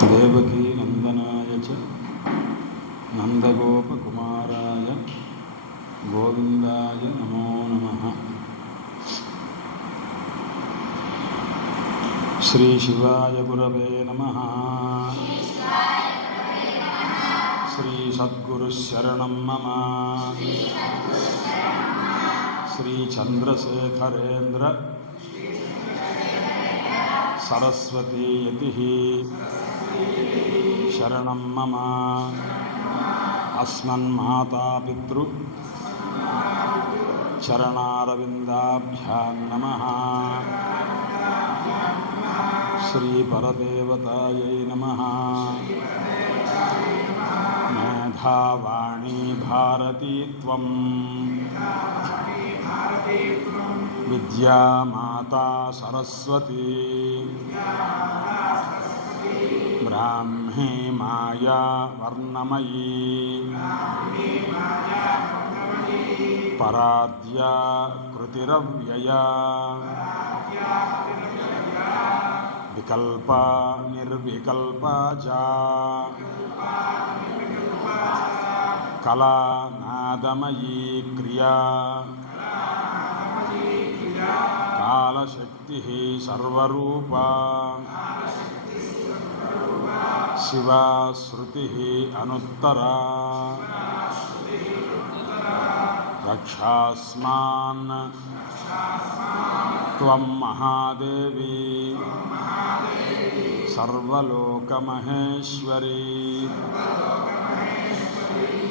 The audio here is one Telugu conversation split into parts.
దేవకీ నందనాయ చ నందగోపకుమారాయ గోవిందాయ నమో నమః. శ్రీ శివాయ గురవే నమః. శ్రీ సద్గురు శరణం మమ. శ్రీ చంద్రశేఖరేంద్ర సరస్వతీ యతిః శరణం మమ. అస్మన్మాతాపితృ చరణారవిందాభ్యాం నమః. శ్రీ పరదేవతాయై నమః. మేధావాణీ భారతీ త్వం విద్యామాతా సరస్వతీ బ్రాహ్మీ మాయా వర్ణమయీ పరాద్యా కృతిరవ్యయా వికల్పా నిర్వికల్పా చ కళా నాదమయీ క్రియా కాళశక్తి సర్వరూపా శివా శృతి అనుత్తరా రక్షాస్మాన్ త్వం మహాదేవి సర్వలోకమహేశ్వరీ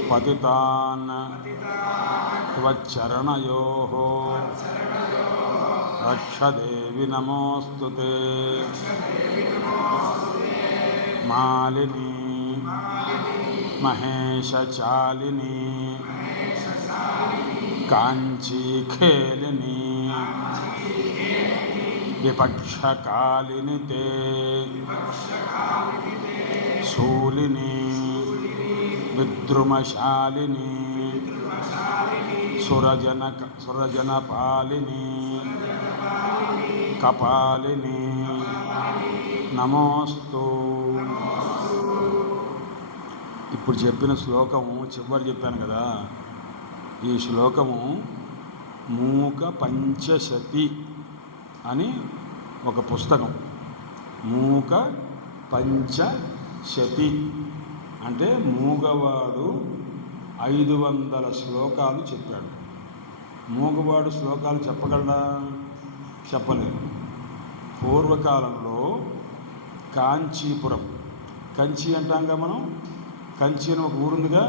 పతితాన్ త్వచ్చరణయోః రక్షదేవి నమోస్తుతే. మాలినీ మహేశచాలినీ కాంచీఖేలినీ విపక్షకాలిని తే శూలినీ విద్రుమశాలినీ సురజనపాలినీ కపాలినీ నమోస్తు. ఇప్పుడు చెప్పిన శ్లోకము చివరి చెప్పాను కదా, ఈ శ్లోకము మూక పంచశతి అని ఒక పుస్తకం. మూక పంచశతి అంటే మూగవాడు 500 శ్లోకాలు చెప్పాడు. మూగవాడు శ్లోకాలు చెప్పగలడా? చెప్పలేదు. పూర్వకాలంలో కాంచీపురం, కంచి అంటాంగా మనం, కంచి అని ఒక ఊరుందిగా,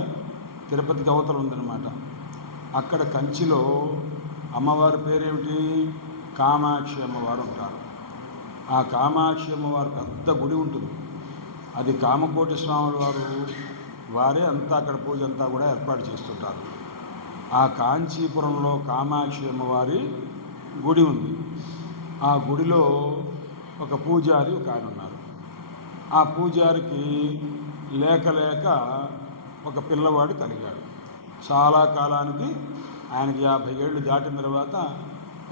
తిరుపతికి అవతల ఉందన్నమాట. అక్కడ కంచిలో అమ్మవారి పేరేమిటి? కామాక్షి అమ్మవారు ఉంటారు. ఆ కామాక్షి అమ్మవారు పెద్ద గుడి ఉంటుంది. అది కామకోటి స్వాముల వారే అంతా అక్కడ పూజ అంతా కూడా ఏర్పాటు చేస్తుంటారు. ఆ కాంచీపురంలో కామాక్షి అమ్మవారి గుడి ఉంది. ఆ గుడిలో ఒక పూజారి ఒక ఆయన ఉన్నారు. ఆ పూజారికి లేక ఒక పిల్లవాడు కలిగాడు. చాలా కాలానికి ఆయనకి 50 ఏళ్ళు దాటిన తర్వాత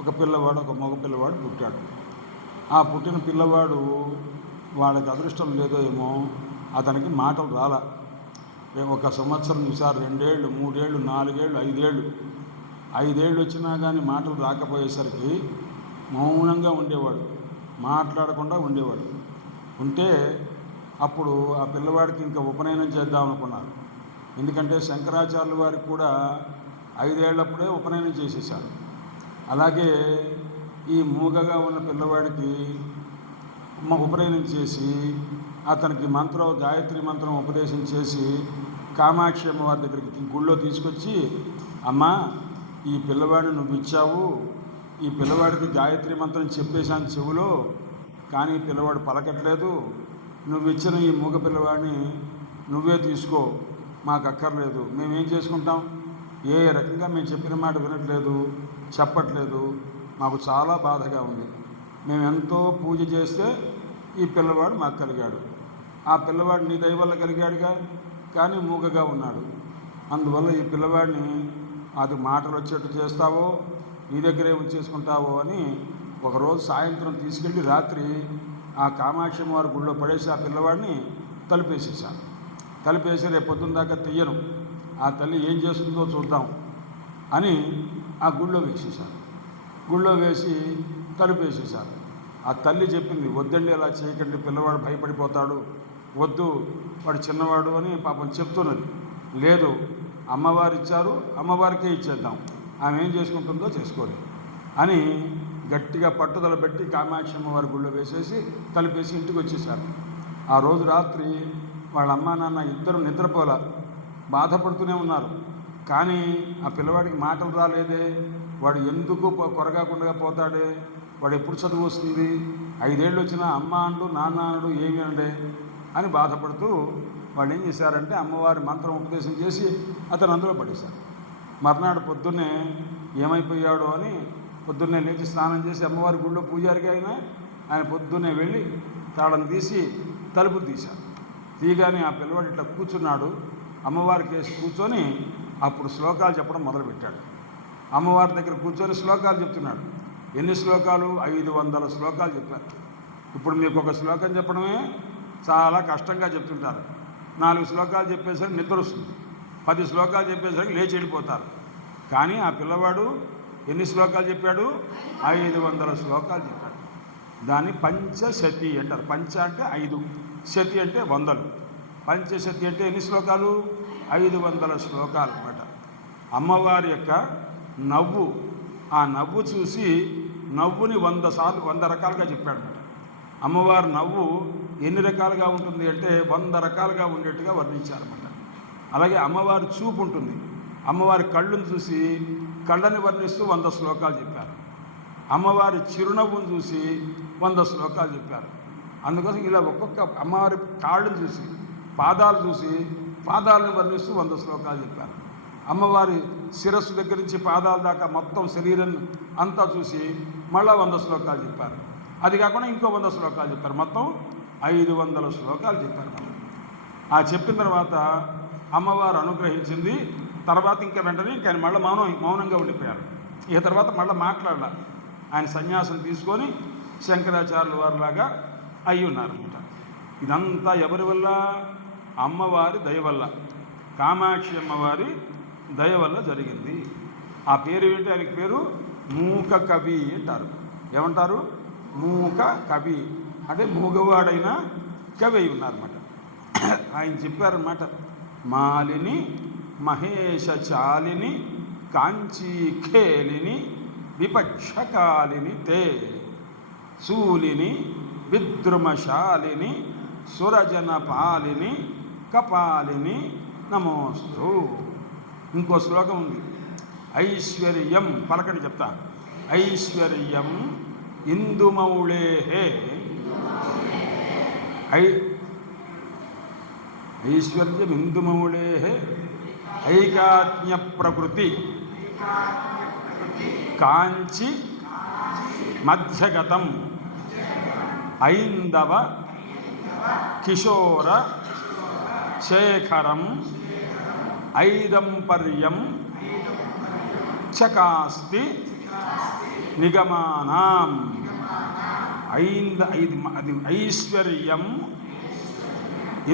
ఒక పిల్లవాడు, ఒక మగ పిల్లవాడు పుట్టాడు. ఆ పుట్టిన పిల్లవాడు వాడికి అదృష్టం లేదో ఏమో, అతనికి మాటలు రాల. 1 సంవత్సరం ఈసారి 2 ఏళ్ళు, 3 ఏళ్ళు, 4 ఏళ్ళు, 5 ఏళ్ళు. 5 ఏళ్ళు వచ్చినా కానీ మాటలు రాకపోయేసరికి మౌనంగా ఉండేవాడు, మాట్లాడకుండా ఉండేవాడు. ఉంటే అప్పుడు ఆ పిల్లవాడికి ఇంకా ఉపనయనం చేద్దాం అనుకున్నారు. ఎందుకంటే శంకరాచార్యుల వారికి కూడా 5 ఏళ్ళప్పుడే ఉపనయనం చేసేశారు. అలాగే ఈ మూగగా ఉన్న పిల్లవాడికి ఉపనయనం చేసి అతనికి గాయత్రి మంత్రం ఉపదేశం చేసి కామాక్షి అమ్మవారి దగ్గరికి గుళ్ళో తీసుకొచ్చి, అమ్మా ఈ పిల్లవాడిని నువ్వు ఇచ్చావు, ఈ పిల్లవాడికి గాయత్రి మంత్రం చెప్పేశాను చెవులో, కానీ పిల్లవాడు పలకట్లేదు, నువ్వు ఇచ్చిన ఈ మూగ పిల్లవాడిని నువ్వే తీసుకో, మాకు అక్కర్లేదు, మేమేం చేసుకుంటాం, ఏ రకంగా మేము చెప్పిన మాట వినట్లేదు, చెప్పట్లేదు, మాకు చాలా బాధగా ఉంది, మేము ఎంతో పూజ చేస్తే ఈ పిల్లవాడు మాకు కలిగాడు, ఆ పిల్లవాడు నీ దయ వల్ల కలిగాడుగా, కానీ మూగగా ఉన్నాడు, అందువల్ల ఈ పిల్లవాడిని అది మాటలు వచ్చేట్టు చేస్తావో నీ దగ్గరే ఉంచేసుకుంటావో అని ఒకరోజు సాయంత్రం తీసుకెళ్ళి రాత్రి ఆ కామాక్షి అమ్మవారి గుళ్ళో పడేసి ఆ పిల్లవాడిని తలుపేసేసాను. తలుపేసి రేపు పొద్దున్న దాకా తీయను, ఆ తల్లి ఏం చేస్తుందో చూద్దాం అని ఆ గుళ్ళో వేసేసాను. గుళ్ళో వేసి తలుపేసేసాను. ఆ తల్లి చెప్పింది, వద్దండి అలా చేయకండి, పిల్లవాడు భయపడిపోతాడు, వద్దు, వాడు చిన్నవాడు అని పాపం చెప్తున్నది. లేదు, అమ్మవారు ఇచ్చారు, అమ్మవారికే ఇచ్చేద్దాం, ఆమె ఏం చేసుకుంటుందో చేసుకోలేదు అని గట్టిగా పట్టుదల పెట్టి కామాక్షి అమ్మవారి గుళ్ళో వేసేసి తలుపేసి ఇంటికి వచ్చేసారు. ఆ రోజు రాత్రి వాళ్ళ అమ్మా నాన్న ఇద్దరు నిద్రపోలా, బాధపడుతూనే ఉన్నారు. కానీ ఆ పిల్లవాడికి మాటలు రాలేదే, వాడు ఎందుకు కొరగాకుండా పోతాడే, వాడు ఎప్పుడు చదువు వస్తుంది, 5 ఏళ్ళు వచ్చినా అమ్మ అంటూ నాన్న అనడు ఏమి అండే అని బాధపడుతూ వాళ్ళు ఏం చేశారంటే అమ్మవారి మంత్రం ఉపదేశం చేసి అతను అందులో పడేశారు. మర్నాడు పొద్దున్నే ఏమైపోయాడో అని పొద్దున్నే లేచి స్నానం చేసి అమ్మవారి గుళ్ళో పూజారికి ఆయన పొద్దున్నే వెళ్ళి తాళం తీసి తలుపులు తీశారు. తీయగానే ఆ పిల్లవాడు ఇట్లా కూర్చున్నాడు, అమ్మవారి కేసి కూర్చొని అప్పుడు శ్లోకాలు చెప్పడం మొదలుపెట్టాడు. అమ్మవారి దగ్గర కూర్చొని శ్లోకాలు చెప్తున్నాడు. ఎన్ని శ్లోకాలు? 500 శ్లోకాలు చెప్పారు. ఇప్పుడు మీకు ఒక శ్లోకం చెప్పడమే చాలా కష్టంగా చెప్తుంటారు. 4 శ్లోకాలు చెప్పేసరికి నిద్ర వస్తుంది, 10 శ్లోకాలు చెప్పేసరికి లేచి వెళ్ళిపోతారు. కానీ ఆ పిల్లవాడు ఎన్ని శ్లోకాలు చెప్పాడు? 500 శ్లోకాలు చెప్పాడు. దాన్ని పంచశతి అంటారు. పంచ అంటే 5, శతి అంటే 100. పంచశతి అంటే ఎన్ని శ్లోకాలు? 500 శ్లోకాలు అన్నమాట. అమ్మవారి యొక్క నవ్వు, ఆ నవ్వు చూసి నవ్వుని 100 రకాలుగా చెప్పాడు అన్నమాట. అమ్మవారి నవ్వు ఎన్ని రకాలుగా ఉంటుంది అంటే 100 రకాలుగా ఉండేట్టుగా వర్ణించారన్నమాట. అలాగే అమ్మవారి చూపు ఉంటుంది, అమ్మవారి కళ్ళును చూసి కళ్ళని వర్ణిస్తూ 100 శ్లోకాలు చెప్పారు. అమ్మవారి చిరునవ్వును చూసి 100 శ్లోకాలు చెప్పారు. అందుకోసం ఇలా ఒక్కొక్క అమ్మవారి కాళ్ళను చూసి, పాదాలు చూసి పాదాలను వర్ణిస్తూ 100 శ్లోకాలు చెప్పారు. అమ్మవారి శిరస్సు దగ్గర నుంచి పాదాల దాకా మొత్తం శరీరం అంతా చూసి మళ్ళా 100 శ్లోకాలు చెప్పారు. అది కాకుండా ఇంకో 100 శ్లోకాలు చెప్పారు. మొత్తం 500 శ్లోకాలు చెప్పారు. ఆ చెప్పిన తర్వాత అమ్మవారు అనుగ్రహించింది. తర్వాత ఇంకా వెంటనే ఆయన మళ్ళీ మౌనంగా ఉండిపోయారు. ఈ తర్వాత మళ్ళీ మాట్లాడాల. ఆయన సన్యాసం తీసుకొని శంకరాచార్యుల వారిలాగా అయి ఉన్నారన్నమాట. ఇదంతా ఎవరి వల్ల? అమ్మవారి దయ వల్ల, కామాక్షి అమ్మవారి దయ వల్ల జరిగింది. ఆ పేరు ఏంటి? ఆయనకి పేరు మూక కవి అంటారు. ఏమంటారు? మూక కవి అంటే మూగవాడైన కవి అయి ఉన్నారన్నమాట. ఆయన చెప్పారన్నమాట, మాలిని మహేష చాలిని కాంచీ ఖేలిని విపక్షకాలిని తే శూలిని విద్రుమశాలిని సురజన పాలిని కపాలిని నమోస్తు. ఇంకో శ్లోకం ఉంది. ఐశ్వర్యం పలకని చెప్తా. ఐశ్వర్యం ఇందుమౌళేహే. ఐశ్వర్యం ఇందుమౌళేహే ఐకాత్మ్య ప్రకృతి కాంచి మధ్యగతం ఐందవ కిశోర శేఖరం ఐదంపర్యం చకాస్తి నిగమానాం. అది ఐశ్వర్యం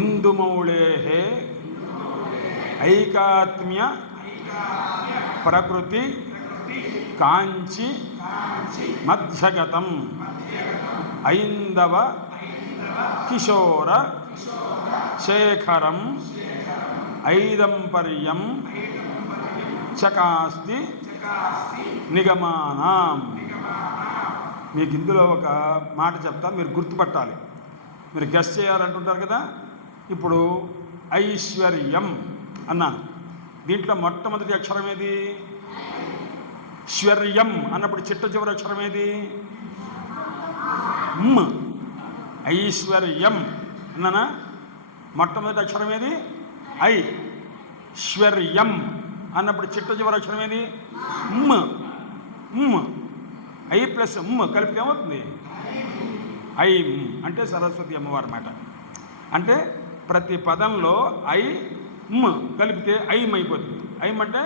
ఇందుమౌళేహే ఐకాత్మ్య ప్రకృతి కాంచి మధ్యగతం ఐందవ కిశోర శేఖరం ఐదంపర్యం చకాస్తి నిగమానాం. మీకు ఇందులో ఒక మాట చెప్తా, మీరు గుర్తుపట్టాలి. మీరు గెస్ చేయాలంటుంటారు కదా. ఇప్పుడు ఐశ్వర్యం అన్నాను, దీంట్లో మొట్టమొదటి అక్షరం ఏది? శ్వర్యం అన్నప్పుడు చిట్ట చివరి అక్షరం ఏది? మ్. ఐశ్వర్యం అన్నానా? మొట్టమొదటి అక్షరం ఏది? ఐ. శ్వర్యం అన్నప్పుడు చిట్ట చివరి అక్షరం ఏది? మ్. మ్. ఐ ప్లస్ మ్ కలిపితే ఏమవుతుంది? ఐ అంటే సరస్వతి అమ్మవారు అన్నమాట. అంటే ప్రతి పదంలో ఐ మ్ కలిపితే ఐం అయిపోతుంది. ఐం అంటే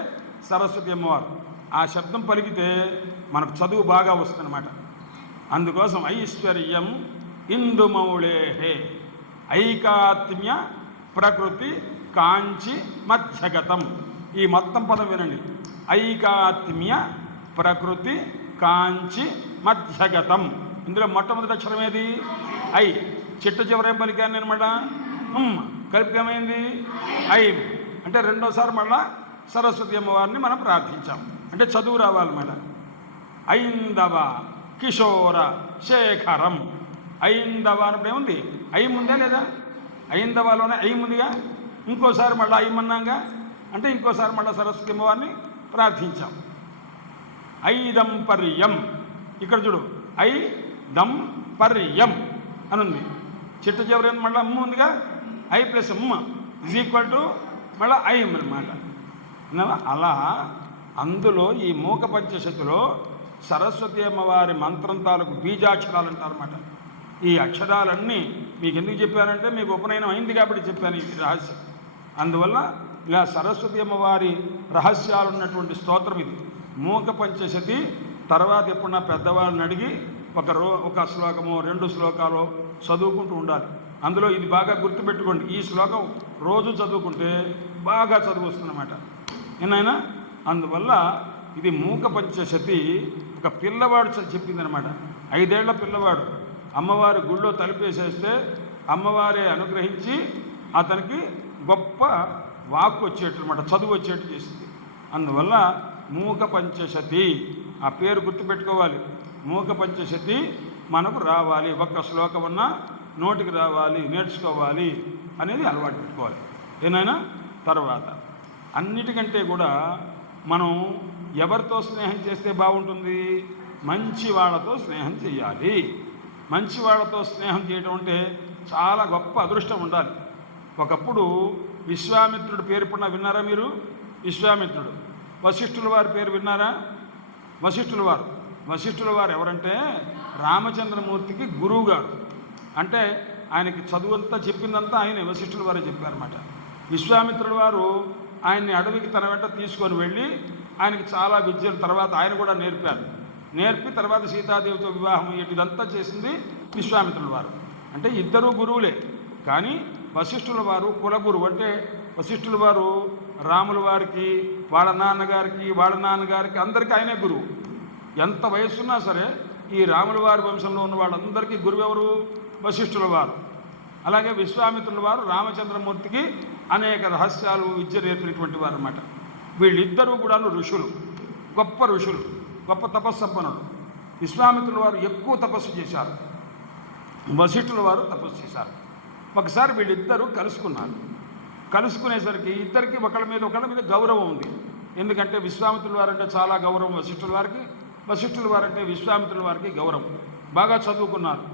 సరస్వతి అమ్మవారు. ఆ శబ్దం పలికితే మనకు చదువు బాగా వస్తుందన్నమాట. అందుకోసం ఐశ్వర్యం ఇందుమౌళే ఐకాత్మ్య ప్రకృతి కాంచి మధ్యగతం. ఈ మొత్తం పదం వినండి. ఐకాత్మ్య ప్రకృతి కాంచి మధ్యగతం. ఇందులో మొట్టమొదటి అక్షరం ఏది? ఐ. చిట్ట చివరేం పలికాను నేను మళ్ళా కలిపితే ఏమైంది? ఐం. అంటే రెండోసారి మళ్ళా సరస్వతి అమ్మవారిని మనం ప్రార్థించాం. అంటే చదువు రావాలి మళ్ళా. ఐందవ కిషోర శేఖరం. ఐందవ అన్నప్పుడు ఏముంది? ఐం ఉందా లేదా? ఐందవలోనే ఐం ఉందిగా. ఇంకోసారి మళ్ళీ ఐమన్నాగా, అంటే ఇంకోసారి మళ్ళీ సరస్వతి అమ్మవారిని ప్రార్థించాం. ఐదంపర్యం. ఇక్కడ చూడు, ఐదంపర్యం అని ఉంది. చిట్ట చివరి మళ్ళీ అమ్మ ఉందిగా. ఐ ప్లస్ అమ్మ ఈజ్ ఈక్వల్ టు మళ్ళీ ఐం అన్నమాట. అలా అందులో ఈ మూక పంచశతిలో సరస్వతి అమ్మవారి మంత్రం తాలూకు బీజాక్షరాలు అంటారన్నమాట. ఈ అక్షరాలన్నీ మీకు ఎందుకు చెప్పానంటే మీకు ఉపనయనం అయింది కాబట్టి చెప్పాను ఈ రహస్యం. అందువల్ల ఇలా సరస్వతి అమ్మవారి రహస్యాలు ఉన్నటువంటి స్తోత్రం ఇది. మూక పంచశతి. తర్వాత ఎప్పుడన్నా పెద్దవాళ్ళని అడిగి ఒక శ్లోకమో 2 శ్లోకాలు చదువుకుంటూ ఉండాలి. అందులో ఇది బాగా గుర్తుపెట్టుకోండి. ఈ శ్లోకం రోజు చదువుకుంటే బాగా చదువు వస్తుందన్నమాట. ఏనాయనా? అందువల్ల ఇది మూక పంచశతి. ఒక పిల్లవాడు చెప్పిందనమాట. 5 ఏళ్ల పిల్లవాడు అమ్మవారి గుళ్ళో తలుపేసేస్తే అమ్మవారే అనుగ్రహించి అతనికి గొప్ప వాక్కు వచ్చేట్టు అనమాట, చదువు వచ్చేట్టు చేసింది. అందువల్ల మూక పంచశతి ఆ పేరు గుర్తుపెట్టుకోవాలి. మూక పంచశతి మనకు రావాలి. ఒక్క శ్లోకం అన్నా నోటికి రావాలి, నేర్చుకోవాలి అనేది అలవాటు పెట్టుకోవాలి. ఏనాయనా? తర్వాత అన్నిటికంటే కూడా మనం ఎవరితో స్నేహం చేస్తే బాగుంటుంది? మంచి వాళ్ళతో స్నేహం చేయాలి. మంచి వాళ్ళతో స్నేహం చేయడం అంటే చాలా గొప్ప అదృష్టం ఉండాలి. ఒకప్పుడు విశ్వామిత్రుడు పేరు పడిన విన్నారా మీరు? విశ్వామిత్రుడు. వశిష్ఠుల వారి పేరు విన్నారా? వశిష్ఠుల వారు ఎవరంటే రామచంద్రమూర్తికి గురువు గారు. అంటే ఆయనకి చదువంతా చెప్పిందంతా ఆయనే వశిష్ఠుల వారే చెప్పారన్నమాట. విశ్వామిత్రుల వారు ఆయన్ని అడవికి తన వెంట తీసుకొని వెళ్ళి ఆయనకి చాలా విద్యలు తర్వాత ఆయన కూడా నేర్పి తర్వాత సీతాదేవితో వివాహం ఇదంతా చేసింది విశ్వామిత్రుల వారు. అంటే ఇద్దరు గురువులే. కానీ వశిష్ఠుల వారు కులగురువు. అంటే వశిష్ఠుల వారు రాముల వారికి, వాళ్ళ నాన్నగారికి అందరికీ ఆయనే గురువు. ఎంత వయస్సున్నా సరే ఈ రాముల వారి వంశంలో ఉన్న వాళ్ళందరికీ గురువు ఎవరు? వశిష్ఠుల వారు. అలాగే విశ్వామిత్రుల వారు రామచంద్రమూర్తికి అనేక రహస్యాలు విద్య నేర్పినటువంటి వారు అన్నమాట. వీళ్ళిద్దరూ కూడా ఋషులు, గొప్ప తపస్సంపన్నులు. విశ్వామిత్రుల వారు ఎక్కువ తపస్సు చేశారు, వశిష్ఠుల వారు తపస్సు చేశారు. ఒకసారి వీళ్ళిద్దరూ కలుసుకునేసరికి ఇద్దరికి ఒకళ్ళ మీద గౌరవం ఉంది. ఎందుకంటే విశ్వామిత్రుల వారు అంటే చాలా గౌరవం వశిష్ఠుల వారికి, వశిష్ఠుల వారంటే విశ్వామిత్రుల వారికి గౌరవం. బాగా చదువుకున్నారు,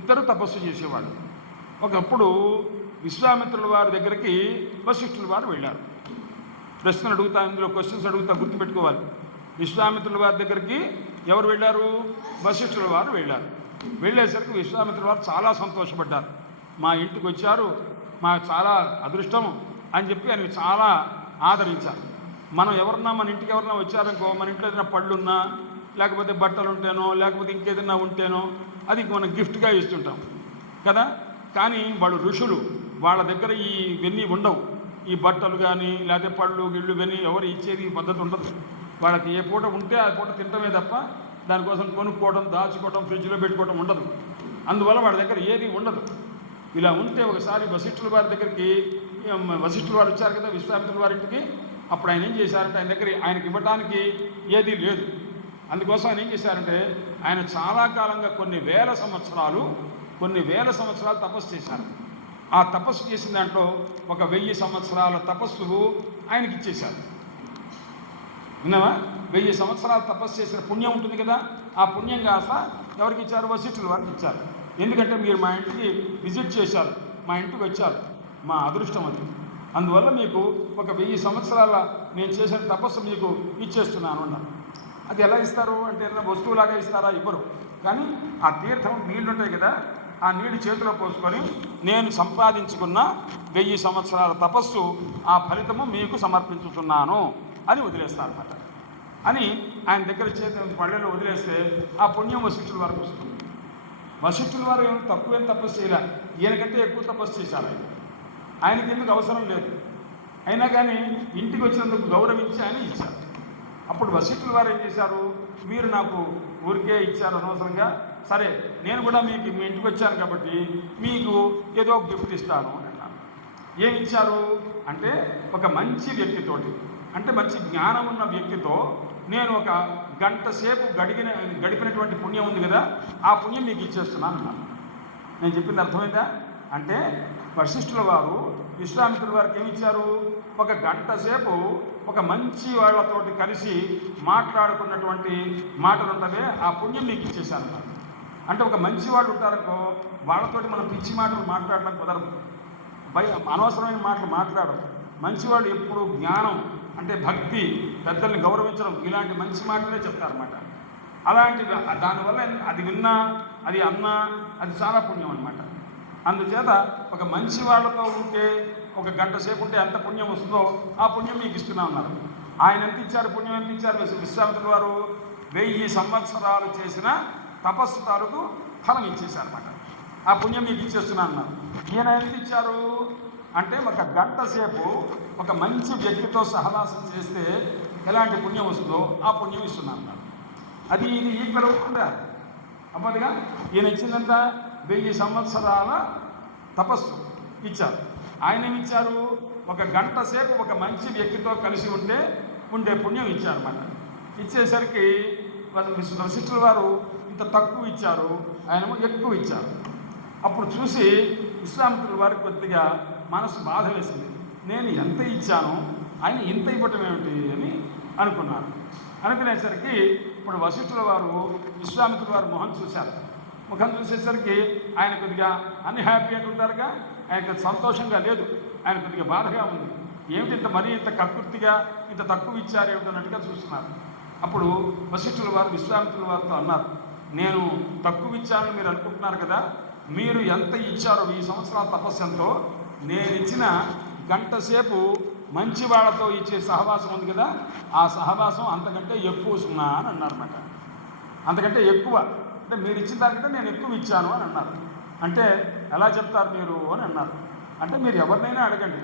ఇద్దరు తపస్సు చేసేవాళ్ళు. ఒకప్పుడు విశ్వామిత్రుల వారి దగ్గరికి వశిష్ఠుల వారు వెళ్ళారు. ప్రశ్నలు అడుగుతా, ఇందులో క్వశ్చన్స్ అడుగుతా, గుర్తుపెట్టుకోవాలి. విశ్వామిత్రుల వారి దగ్గరికి ఎవరు వెళ్ళారు? వశిష్ఠుల వారు వెళ్ళారు. వెళ్ళేసరికి విశ్వామిత్రుల వారు చాలా సంతోషపడ్డారు. మా ఇంటికి వచ్చారు, మాకు చాలా అదృష్టం అని చెప్పి ఆయన చాలా ఆదరించారు. మనం మన ఇంటికి ఎవరన్నా వచ్చారనుకో, మన ఇంట్లో ఏదైనా పళ్ళున్నా, లేకపోతే బట్టలు ఉంటేనో, లేకపోతే ఇంకేదైనా ఉంటేనో అది మనం గిఫ్ట్గా ఇస్తుంటాం కదా. కానీ వాళ్ళు ఋషులు, వాళ్ళ దగ్గర ఇవన్నీ ఉండవు. ఈ బట్టలు కానీ లేకపోతే పళ్ళు గిళ్ళు కానీ ఎవరు ఇచ్చేది పద్ధతి ఉండదు. వాళ్ళకి ఏ పూట ఉంటే ఆ పూట తింటమే తప్ప దానికోసం కొనుక్కోవడం, దాచుకోవడం, ఫ్రిడ్జ్లో పెట్టుకోవడం ఉండదు. అందువల్ల వాళ్ళ దగ్గర ఏది ఉండదు. ఇలా ఉంటే ఒకసారి వశిష్ఠుల వారి దగ్గరికి వశిష్ఠుల వారు వచ్చారు కదా విశ్వామిత్రుల వారి ఇంటికి. అప్పుడు ఆయన ఏం చేశారంటే ఆయనకి ఇవ్వడానికి ఏదీ లేదు. అందుకోసం ఆయన ఏం చేశారంటే ఆయన చాలా కాలంగా కొన్ని వేల సంవత్సరాలు తపస్సు చేశారు. ఆ తపస్సు చేసిన దాంట్లో 1000 సంవత్సరాల తపస్సు ఆయనకి ఇచ్చేశారు. విన్నావా? 1000 సంవత్సరాలు తపస్సు చేసిన పుణ్యం ఉంటుంది కదా, ఆ పుణ్యం కాస్త ఎవరికి ఇచ్చారు? వశిష్ఠుల వారికి ఇచ్చారు. ఎందుకంటే మీరు మా ఇంటికి విజిట్ చేశారు, మా ఇంటికి వచ్చారు, మా అదృష్టం అది. అందువల్ల మీకు 1000 సంవత్సరాల నేను చేసిన తపస్సు మీకు ఇచ్చేస్తున్నాను అన్నారు. అది ఎలా ఇస్తారు అంటే ఏదైనా వస్తువులాగా ఇస్తారా? ఇవ్వరు. కానీ ఆ తీర్థం నీళ్లుంటాయి కదా, ఆ నీళ్ళు చేతిలో పోసుకొని నేను సంపాదించుకున్న 1000 సంవత్సరాల తపస్సు ఆ ఫలితము మీకు సమర్పించుతున్నాను అని వదిలేస్తారన్నమాట. అని ఆయన దగ్గర చేతి పళ్ళెలో వదిలేస్తే ఆ పుణ్యం వశిష్ఠుల వరకు వస్తుంది. వశిష్ఠుల వారు ఏమో తక్కువేం తపస్సు చేయలే, ఈయనకంటే ఎక్కువ తపస్సు చేశారు ఆయనకి ఎందుకు అవసరం లేదు. అయినా కానీ ఇంటికి వచ్చినందుకు గౌరవించి ఆయన ఇచ్చారు. అప్పుడు వశిష్ఠుల వారు ఏం చేశారు, మీరు నాకు ఊరికే ఇచ్చారు అనవసరంగా, సరే నేను కూడా మీకు మీ ఇంటికి వచ్చాను కాబట్టి మీకు ఏదో ఒక గిఫ్ట్ ఇస్తాను అని అన్నారు. ఏమి ఇచ్చారు అంటే, ఒక మంచి వ్యక్తితోటి, అంటే మంచి జ్ఞానం ఉన్న వ్యక్తితో నేను ఒక గంట సేపు గడిపినటువంటి పుణ్యం ఉంది కదా, ఆ పుణ్యం మీకు ఇచ్చేస్తున్నాను అన్నాను. నేను చెప్పింది అర్థమైందా? అంటే వశిష్ఠుల వారు విశ్వామిత్రుల వారికి ఏమి ఇచ్చారు, ఒక గంట సేపు ఒక మంచి వాళ్ళతోటి కలిసి మాట్లాడుకున్నటువంటి మాటలు ఉంటవే, ఆ పుణ్యం మీకు ఇచ్చేశాను అన్నారు. అంటే ఒక మంచి వాళ్ళు ఉంటారనుకో, వాళ్ళతోటి మనం పిచ్చి మాటలు మాట్లాడడం కుదరదు, అనవసరమైన మాటలు మాట్లాడరు. మంచివాళ్ళు ఎప్పుడు జ్ఞానం అంటే భక్తి, పెద్దల్ని గౌరవించడం, ఇలాంటి మంచి మాటలే చెప్తారన్నమాట. అలాంటి దానివల్ల అది విన్నా అది అన్నా అది చాలా పుణ్యం అన్నమాట. అందుచేత ఒక మంచి వాళ్ళతో ఉంటే ఒక గంట సేపు ఉంటే ఎంత పుణ్యం వస్తుందో ఆ పుణ్యం మీకు ఇస్తున్నా ఉన్నారు. ఆయన ఎంత ఇచ్చారు, పుణ్యం ఎంత ఇచ్చారు? విశ్వామిత్రుల వారు 1000 సంవత్సరాలు చేసిన తపస్సు తాలూకు ఫలం ఇచ్చేశారన్నమాట. ఆ పుణ్యం మీకు ఇచ్చేస్తున్నా అన్నారు. ఈయన ఎంత ఇచ్చారు అంటే, ఒక గంట సేపు ఒక మంచి వ్యక్తితో సహవాసం చేస్తే ఎలాంటి పుణ్యం వస్తుందో ఆ పుణ్యం ఇస్తున్నా అన్నారు. అది ఇది ఈక్వల్ అవుతుందా? అవ్వదుగా. ఈయన ఇచ్చిందంతా 1000 సంవత్సరాల తపస్సు ఇచ్చారు. ఆయన ఏమిచ్చారు, ఒక గంట సేపు ఒక మంచి వ్యక్తితో కలిసి ఉండే పుణ్యం ఇచ్చారన్నమాట. ఇచ్చేసరికి వశిష్ఠుల వారు ఇంత తక్కువ ఇచ్చారు, ఆయనేమో ఎక్కువ ఇచ్చారు. అప్పుడు చూసి విశ్వామిత్రుల వారికి కొద్దిగా మనసు బాధ వేసింది. నేను ఎంత ఇచ్చాను, ఆయన ఇంత ఇవ్వటం ఏమిటి అని అనుకున్నాను. అనుకునేసరికి ఇప్పుడు వశిష్ఠుల వారు విశ్వామిత్రుల వారు ముఖం చూసేసరికి ఆయన కొద్దిగా అన్హ్యాపీ అని ఉంటారుగా, ఆయనకు సంతోషంగా లేదు, ఆయన కొద్దిగా బాధగా ఉంది. ఏమిటి ఇంత కకృతిగా ఇంత తక్కువ ఇచ్చారు ఏమిటన్నట్టుగా చూస్తున్నారు. అప్పుడు వశిష్ఠుల వారు విశ్వామిత్రుల వారితో అన్నారు, నేను తక్కువ ఇచ్చానని మీరు అనుకుంటున్నారు కదా, మీరు ఎంత ఇచ్చారో 1000 సంవత్సరాల తపస్సు ఎంతో, నేను ఇచ్చిన గంట సేపు మంచి వాళ్ళతో ఇచ్చే సహవాసం ఉంది కదా, ఆ సహవాసం అంతకంటే ఎక్కువ సున్నా అని అన్నారన్నమాట. అంతకంటే ఎక్కువ అంటే మీరు ఇచ్చిన దానికంటే నేను ఎక్కువ ఇచ్చాను అని అన్నారు. అంటే ఎలా చెప్తారు మీరు అని అన్నారు. అంటే మీరు ఎవరినైనా అడగండి,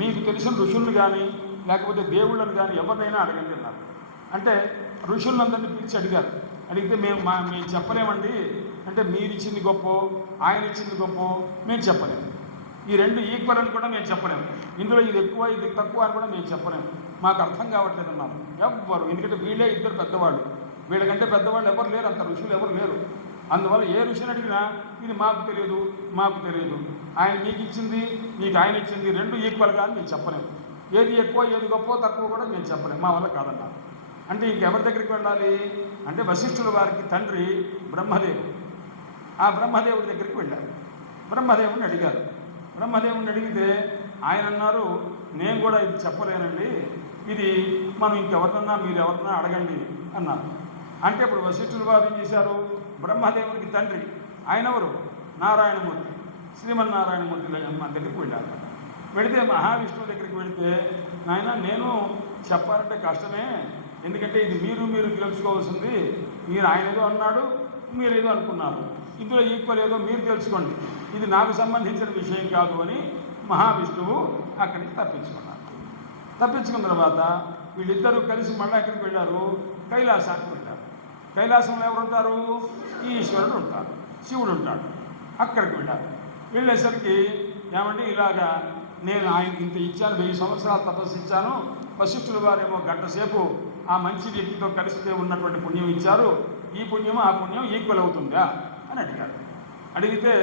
మీకు తెలిసిన ఋషులను కానీ లేకపోతే దేవుళ్ళని కానీ ఎవరినైనా అడగండి అన్నారు. అంటే ఋషులందరినీ పిలిచి అడిగితే మేము చెప్పలేమండి, అంటే మీరు ఇచ్చింది గొప్ప ఆయన ఇచ్చింది గొప్ప మేము చెప్పలేము, ఈ రెండు ఈక్వల్ అని కూడా మేము చెప్పలేము, ఇందులో ఇది ఎక్కువ ఇది తక్కువ అని కూడా మేము చెప్పలేము, మాకు అర్థం కావట్లేదు అన్నారు. ఎవ్వరు, ఎందుకంటే వీళ్ళే ఇద్దరు పెద్దవాళ్ళు, వీళ్ళకంటే పెద్దవాళ్ళు ఎవరు లేరు, అంత ఋషులు ఎవరు లేరు. అందువల్ల ఏ ఋషిని అడిగినా ఇది మాకు తెలియదు, ఆయన మీకు ఇచ్చింది మీకు ఆయన ఇచ్చింది రెండు ఈక్వల్గా అని మేము చెప్పలేము, ఏది ఎక్కువ ఏది గొప్ప తక్కువ కూడా మేము చెప్పలేము, మా వల్ల కాదన్నారు. అంటే ఇంకెవరి దగ్గరికి వెళ్ళాలి అంటే వశిష్ఠుల వారికి తండ్రి బ్రహ్మదేవుడు, ఆ బ్రహ్మదేవుడి దగ్గరికి వెళ్ళారు. బ్రహ్మదేవుడిని అడిగితే ఆయన అన్నారు, నేను కూడా ఇది చెప్పలేనండి, ఇది మనం ఇంకెవరినన్నా మీరు ఎవరినన్నా అడగండి అన్నారు. అంటే ఇప్పుడు వశిష్ఠుల వారు ఏం చేశారు, బ్రహ్మదేవుడికి తండ్రి ఆయన ఎవరు, నారాయణమూర్తి, శ్రీమన్నారాయణమూర్తి దగ్గరికి వెళ్ళారు. వెళితే మహావిష్ణువు దగ్గరికి వెళితే, నాయన నేను చెప్పాలంటే కష్టమే, ఎందుకంటే ఇది మీరు తెలుసుకోవాల్సింది, మీరు ఆయన ఏదో అన్నాడు మీరు ఏదో అనుకున్నారు, ఇందులో ఈక్వల్ ఏదో మీరు తెలుసుకోండి, ఇది నాకు సంబంధించిన విషయం కాదు అని మహావిష్ణువు అక్కడి నుంచి తప్పించుకున్న తర్వాత వీళ్ళిద్దరూ కలిసి మళ్ళీ ఎక్కడికి వెళ్ళారు, కైలాసానికి వెళ్ళారు. కైలాసంలో ఎవరు ఉంటారు, ఈశ్వరుడు ఉంటారు, శివుడు ఉంటాడు. అక్కడికి వెళ్ళేసరికి ఏమంటే ఇలాగా నేను ఆయన ఇంత ఇచ్చాను, 1000 సంవత్సరాలు తపస్సు ఇచ్చాను, వశిష్ఠుల వారేమో గంట సేపు ఆ మంచి వ్యక్తితో కలిసితే ఉన్నటువంటి పుణ్యం ఇచ్చారు, ఈ పుణ్యం ఆ పుణ్యం ఈక్వల్ అవుతుందా అని అడిగారు. అడిగితే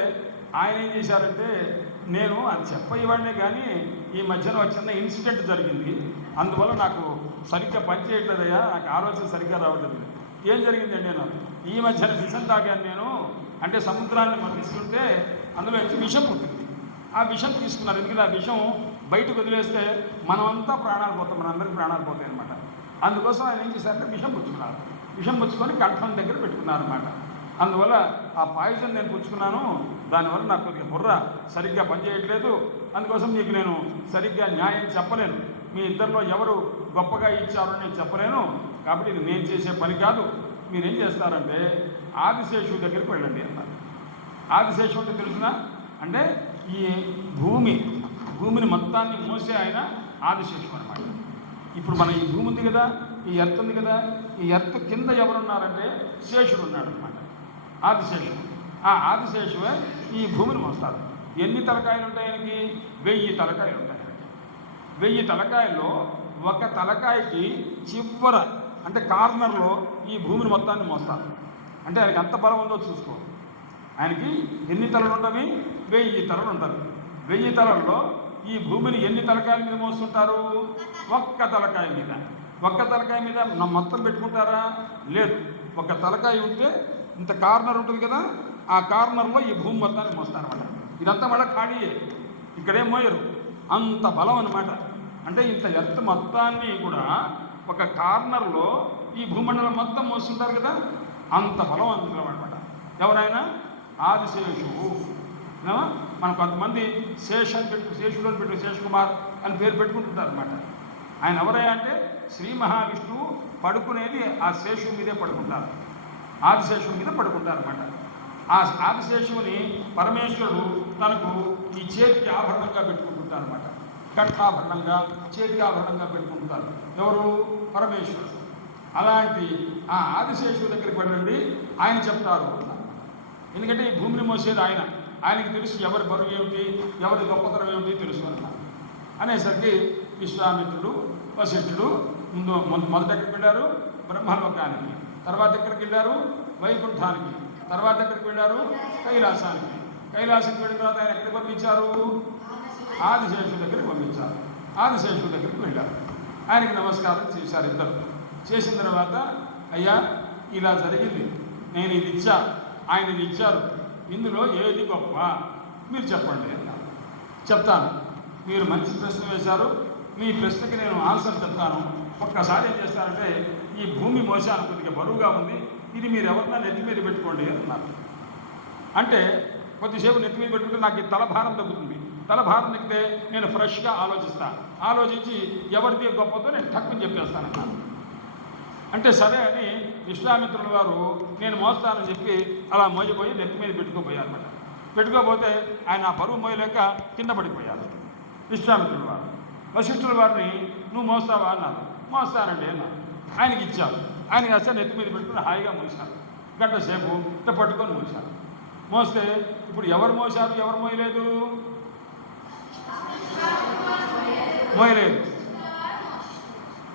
ఆయన ఏం చేశారంటే, నేను అది చెప్పేవాడినే కానీ ఈ మధ్యన చిన్న ఇన్సిడెంట్ జరిగింది, అందువల్ల నాకు సరిగ్గా పనిచేయట్లేదయ్యా, నాకు ఆలోచన సరిగ్గా రావట్లేదు. ఏం జరిగిందండి నేను ఈ మధ్యన విషం తాగాను నేను, అంటే సముద్రాన్ని మరిస్తుంటే అందులో నుంచి విషం పుట్టింది, ఆ విషం తీసుకున్నారు. ఎందుకంటే ఆ విషం బయటకు వదిలేస్తే మనమంతా ప్రాణాలు పోతాం, మనందరికీ ప్రాణాలు పోతాయి అనమాట. అందుకోసం ఆయన ఏం చేశారంటే విషం పుచ్చుకొని కంఠం దగ్గర పెట్టుకున్నారన్నమాట. అందువల్ల ఆ పాయిజన్ నేను పుచ్చుకున్నాను, దానివల్ల నాకు కొద్దిగా బుర్ర సరిగ్గా పనిచేయట్లేదు, అందుకోసం మీకు నేను సరిగ్గా న్యాయం చెప్పలేను, మీ ఇద్దరిలో ఎవరు గొప్పగా ఇచ్చారో నేను చెప్పలేను, కాబట్టి ఇది నేను చేసే పని కాదు, మీరేం చేస్తారంటే ఆదిశేషుడి దగ్గరికి వెళ్ళండి అన్నారు. ఆదిశేషం అంటే తెలుసునా? అంటే ఈ భూమిని మొత్తాన్ని మోసే ఆయన ఆదిశేషం అనమాట. ఇప్పుడు మన ఈ భూమి ఉంది కదా, ఈ ఎర్త్ ఉంది కదా, ఈ ఎర్త్ కింద ఎవరున్నారంటే శేషుడు ఉన్నాడు అనమాట, ఆదిశేషుడు. ఆ ఆదిశేషువే ఈ భూమిని మోస్తారు. ఎన్ని తలకాయలు ఉంటాయి ఆయనకి? 1000 తలకాయలు ఉంటాయి ఆయనకి. 1000 తలకాయల్లో ఒక తలకాయకి చివర అంటే కార్నర్లో ఈ భూమిని మొత్తాన్ని మోస్తారు. అంటే ఆయనకి ఎంత బలం ఉందో చూసుకో. ఆయనకి ఎన్ని తలలు ఉంటుంది? 1000 తలలు ఉంటుంది. 1000 తలల్లో ఈ భూమిని ఎన్ని తలకాయల మీద మోస్తుంటారు? ఒక్క తలకాయ మీద. ఒక్క తలకాయ మీద మొత్తం పెట్టుకుంటారా? లేదు. ఒక తలకాయ ఉంటే ఇంత కార్నర్ ఉంటుంది కదా, ఆ కార్నర్లో ఈ భూమి మొత్తాన్ని మోస్తారన్నమాట. ఇదంతా మళ్ళీ ఖాళీయే, ఇక్కడేం మోయరు. అంత బలం అన్నమాట. అంటే ఇంత ఎర్త్ మొత్తాన్ని కూడా ఒక కార్నర్లో ఈ భూమండలం మొత్తం మోస్తుంటారు కదా, అంత బలం అందుకోమాట. ఎవరైనా ఆదిశేషువు. మనం కొంతమంది శేషుడు అని పెట్టు, శేషకుమార్ అని పేరు పెట్టుకుంటుంటారు అనమాట. ఆయన ఎవరయ్యా అంటే శ్రీ మహావిష్ణువు పడుకునేది ఆ శేషువు మీదే పడుకుంటారు, ఆదిశేషువు మీద పడుకుంటారు అనమాట. ఆ ఆదిశేషువుని పరమేశ్వరుడు తనకు ఈ చేతికి ఆభరణంగా పెట్టుకుంటుంటారు అనమాట. కంఠాభరణంగా, చేతికి ఆభరణంగా పెట్టుకుంటారు. ఎవరు? పరమేశ్వరుడు. అలాంటి ఆ ఆదిశేషువు దగ్గరికి వెళ్ళండి, ఆయన చెప్తారు. ఎందుకంటే ఈ భూమిని మోసేది ఆయనకి తెలుసు ఎవరి బరువు ఏమిటి, ఎవరి గొప్పతనం ఏమిటి తెలుసు అన్నారు. అనేసరికి విశ్వామిత్రుడు, వశిష్ఠుడు మొదట ఎక్కడికి వెళ్ళారు? బ్రహ్మలోకానికి. తర్వాత ఎక్కడికి వెళ్ళారు? వైకుంఠానికి. తర్వాత ఎక్కడికి వెళ్ళారు? కైలాసానికి. కైలాసానికి వెళ్ళిన తర్వాత ఆయన ఎక్కడికి పంపించారు? ఆదిశేషుడి దగ్గరికి పంపించారు. ఆదిశేషుడి దగ్గరికి వెళ్ళారు. ఆయనకి నమస్కారం చేశారు ఇద్దరు. చేసిన తర్వాత అయ్యా ఇలా జరిగింది, నేను ఇది ఇచ్చా, ఆయన ఇది ఇచ్చారు, ఇందులో ఏది గొప్ప మీరు చెప్పండి అన్నారు. చెప్తాను, మీరు మంచి ప్రశ్న వేశారు, మీ ప్రశ్నకి నేను ఆన్సర్ చెప్తాను. ఒక్కసారి ఏం చేస్తారంటే ఈ భూమి మోసాను కొద్దిగా బరువుగా ఉంది, ఇది మీరు ఎవరన్నా నెత్తి మీద పెట్టుకోండి అన్నారు. అంటే కొద్దిసేపు నెత్తి మీద పెట్టుకుంటే నాకు ఈ తలభారం తగ్గుతుంది. తలభారం తగ్గితే నేను ఫ్రెష్గా ఆలోచించి ఎవరిది గొప్పతో నేను తక్కువ చెప్పేస్తానన్నాను. అంటే సరే అని విశ్వామిత్రుల వారు నేను మోస్తానని చెప్పి అలా మోయబోయి నెత్తి మీద పెట్టుకోపోయారు అన్నమాట. పెట్టుకోపోతే ఆయన ఆ బరువు మోయలేక కింద పడిపోయారు విశ్వామిత్రుల వారు. వశిష్ఠుల వారిని నువ్వు మోస్తావా అన్నారు. మోస్తానండి అన్నారు. ఆయనకి ఇచ్చారు. ఆయనకి అసలు నెత్తి మీద పెట్టుకుని హాయిగా మోసారు. గంట సేపు ఇట్ట పట్టుకొని మోసారు. మోస్తే ఇప్పుడు ఎవరు మోసారు, ఎవరు మోయలేదు? మోయలేదు.